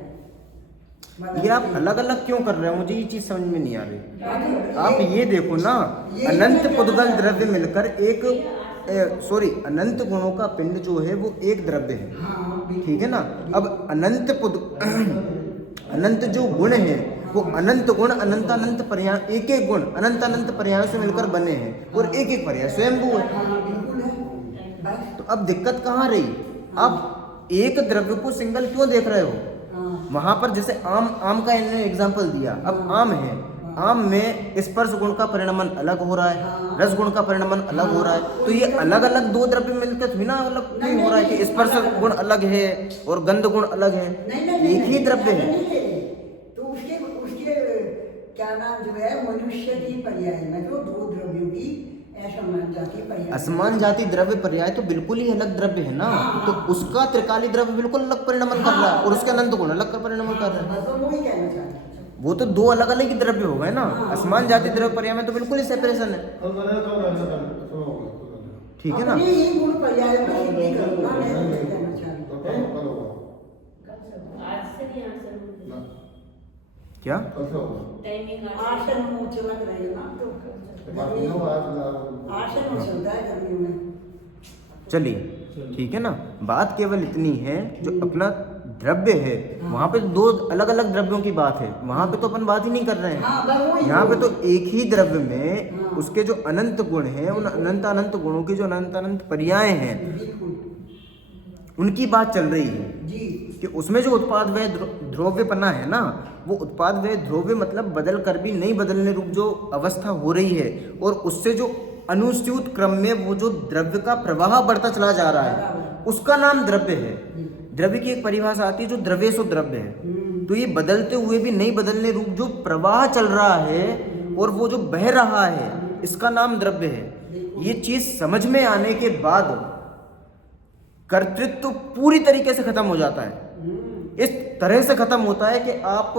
ये आप अलग अलग क्यों कर रहे हो? मुझे ये चीज समझ में नहीं आ रही। आप ये ये देखो ना, अनंत पुद्गल द्रव्य मिलकर एक अनंत गुणों का पिंड जो है वो एक द्रव्य है, हाँ, बिल्कुल। ठीक है ना। अब अनंत जो गुण है वो अनंत गुण अनंत अनंत पर्याय, एक एक गुण अनंत अनंत पर्यायों से मिलकर बने हैं, और एक एक पर्याय स्वयंभू है। हाँ, बिल्कुल है। बस तो अब दिक्कत कहाँ रही? आप एक द्रव्य को सिंगल क्यों देख रहे हो? हाँ, वहां पर जैसे आम का इन्होंने एग्जाम्पल दिया। अब आम है, आम में स्पर्श गुण का परिणमन अलग हो रहा है, रस गुण का परिणमन अलग हो रहा है। तो ये अलग अलग दो द्रव्य मिलकर थोड़ी ना अलग नहीं हो रहा है कि स्पर्श गुण अलग है और गंध गुण अलग है, एक ही द्रव्य है। तो उसके क्या नाम जो है मनुष्य की पर्याय में जो दो द्रव्यों की असमान जाति पर्याय, असमान जाति द्रव्य पर्याय तो बिल्कुल ही अलग द्रव्य है ना। तो उसका त्रिकाली द्रव्य बिल्कुल अलग परिणमन कर रहा है और उसके अनंत गुण अलग कर परिणमन कर रहा है। बस वो ही कहना चाह रहे हैं। वो तो दो अलग अलग ही द्रव्य हो गए ना। असमान जाति द्रव्य पर्याय में तो बिल्कुल ही सेपरेशन है, ठीक है ना। अपने ही गुण पर्याय में सिद्धि करना, मैं ये कहना चाह रही हूँ। आज से भी आंसर होगा। क्या टाइमिंग आसन में चलक रहे ना, तो आसन में चलता है गर्मियों में। चलिए ठीक है ना। बात केवल इतनी है, जो अपना द्रव्य है वहां पे दो अलग अलग द्रव्यों की बात है, वहां पे तो अपन बात ही नहीं कर रहे हैं। हाँ, बस वही यहाँ पे तो एक ही द्रव्य में हाँ। उसके जो अनंत गुण हैं, उन अनंत अनंत गुणों की जो अनंत अनंत पर्याय हैं, बिल्कुल उनकी बात चल रही है जी। कि उसमें जो उत्पाद व्यय ध्रुव्यपना है ना, वो उत्पाद व्यय ध्रुव्य मतलब बदल कर भी नहीं बदलने रूप जो अवस्था हो रही है, और उससे जो अनुस्यूत क्रम में वो जो द्रव्य का प्रवाह बढ़ता चला जा रहा है, उसका नाम द्रव्य है। द्रव्य की एक परिभाषा आती है जो द्रव्येषु द्रव्य है। तो ये बदलते हुए भी नहीं बदलने रूप जो प्रवाह चल रहा है और वो जो बह रहा है, इसका नाम द्रव्य है। ये चीज समझ में आने के बाद कर्तृत्व पूरी तरीके से खत्म हो जाता है। इस तरह से खत्म होता है कि आप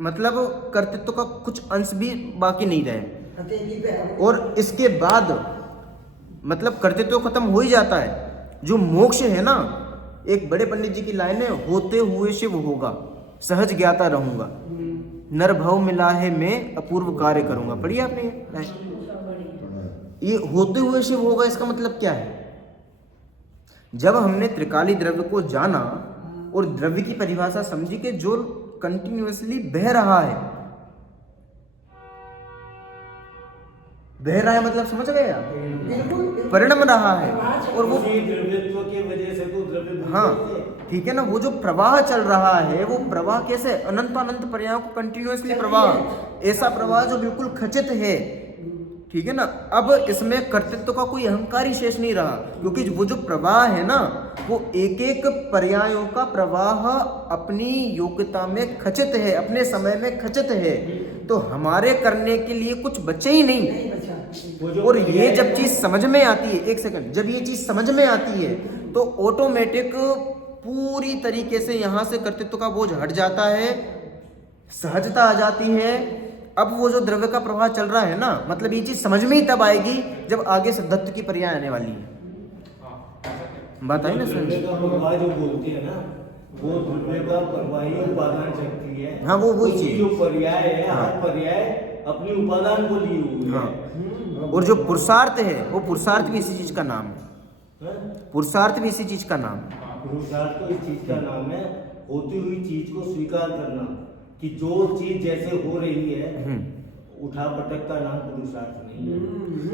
मतलब कर्तृत्व का कुछ अंश भी बाकी नहीं रहे, हथेली पे है। और इसके बाद मतलब कर्तृत्व खत्म हो ही जाता है। जो मोक्ष है ना, एक बड़े पंडित जी की लाइन है, होते हुए शिव होगा, सहज ज्ञाता रहूंगा, नर भव मिला है मैं अपूर्व कार्य करूंगा। पढ़िए आपने ये लाइन? ये होते हुए शिव होगा, इसका मतलब क्या है? जब हमने त्रिकाली द्रव्य को जाना और द्रव्य की परिभाषा समझी कि जो कंटिन्यूअसली बह रहा है, बह रहा है मतलब समझ गए आप, बिल्कुल परिणम रहा है, और वो उसी द्रव्यत्व की वजह से तो द्रव्य बनते हाँ थे। ठीक है ना, वो जो प्रवाह चल रहा है, वो प्रवाह कैसे अनंत अनंत पर्यायों को कंटिन्यूअसली प्रवाह, ऐसा प्रवाह जो बिल्कुल खचित है, ठीक है ना। अब इसमें कर्तृत्व का कोई अहंकार ही शेष नहीं रहा, क्योंकि वो जो प्रवाह है ना, वो एक एक पर्यायों का प्रवाह अपनी योग्यता में खचित है, अपने समय में खचित है, तो हमारे करने के लिए कुछ बचे ही नहीं। नहीं बचा। वो जो और ये जब चीज समझ में आती है, एक सेकंड, जब ये चीज समझ में आती है तो ऑटोमेटिक पूरी तरीके से यहां से कर्तृत्व का बोझ हट जाता है, सहजता आ जाती है। अब वो जो द्रव्य का प्रवाह चल रहा है ना, मतलब ये चीज समझ में ही तब आएगी जब आगे सिद्धत्व की पर्याय आने वाली है। बात आई ना द्रव्य सर? का प्रवाह जो बोलते हैं ना, वो द्रव्य का प्रवाही उपादान शक्ति है। हाँ, वो वही उसकी चीज। जो पर्याय है, हाँ। हर पर्याय अपनी उपादान को लिए हुए हाँ, है। और जो पुरुषार्थ है, वो पुरुषार्थ भी इसी चीज का नाम है। हाँ? पुरुषार्थ भी इसी चीज का नाम है। पुरुषार्थ तो इस चीज का नाम है, होती हुई चीज को स्वीकार करना, कि जो चीज जैसे हो रही है, उठा पटक का नाम पुरुषार्थ नहीं है।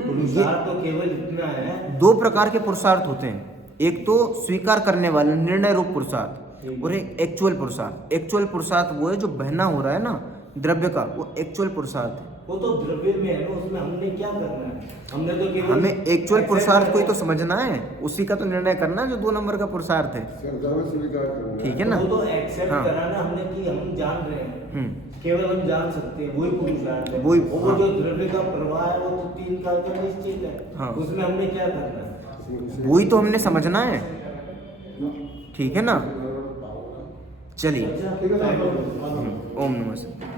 पुरुषार्थ तो केवल इतना है। दो प्रकार के पुरुषार्थ होते हैं, एक तो स्वीकार करने वाले निर्णय रूप पुरुषार्थ, और एक एक्चुअल पुरुषार्थ। एक्चुअल पुरुषार्थ वो है जो बहना हो रहा है ना द्रव्य का, वो एक्चुअल पुरुषार्थ है। वो तो द्रव्य में है ना, उसमें हमने क्या करना है? हमने तो केवल हमें एक्चुअल पुरुषार्थ को ही तो समझना है, उसी का तो निर्णय करना है जो 2 नंबर का पुरुषार्थ है, ठीक है ना। वो तो एक्सेप्ट हाँ। कराना हमने कि हम जान रहे हैं, केवल हम जान सकते हैं, वही पुरुषार्थ है। वही, और वो हाँ। जो द्रव्य का प्रवाह है, वो तो 3 काल का निश्चित है। हाँ। उसमें हमने क्या करना है? वही तो हमने समझना है, ठीक है ना। चलिए, ओम नमः शिवाय।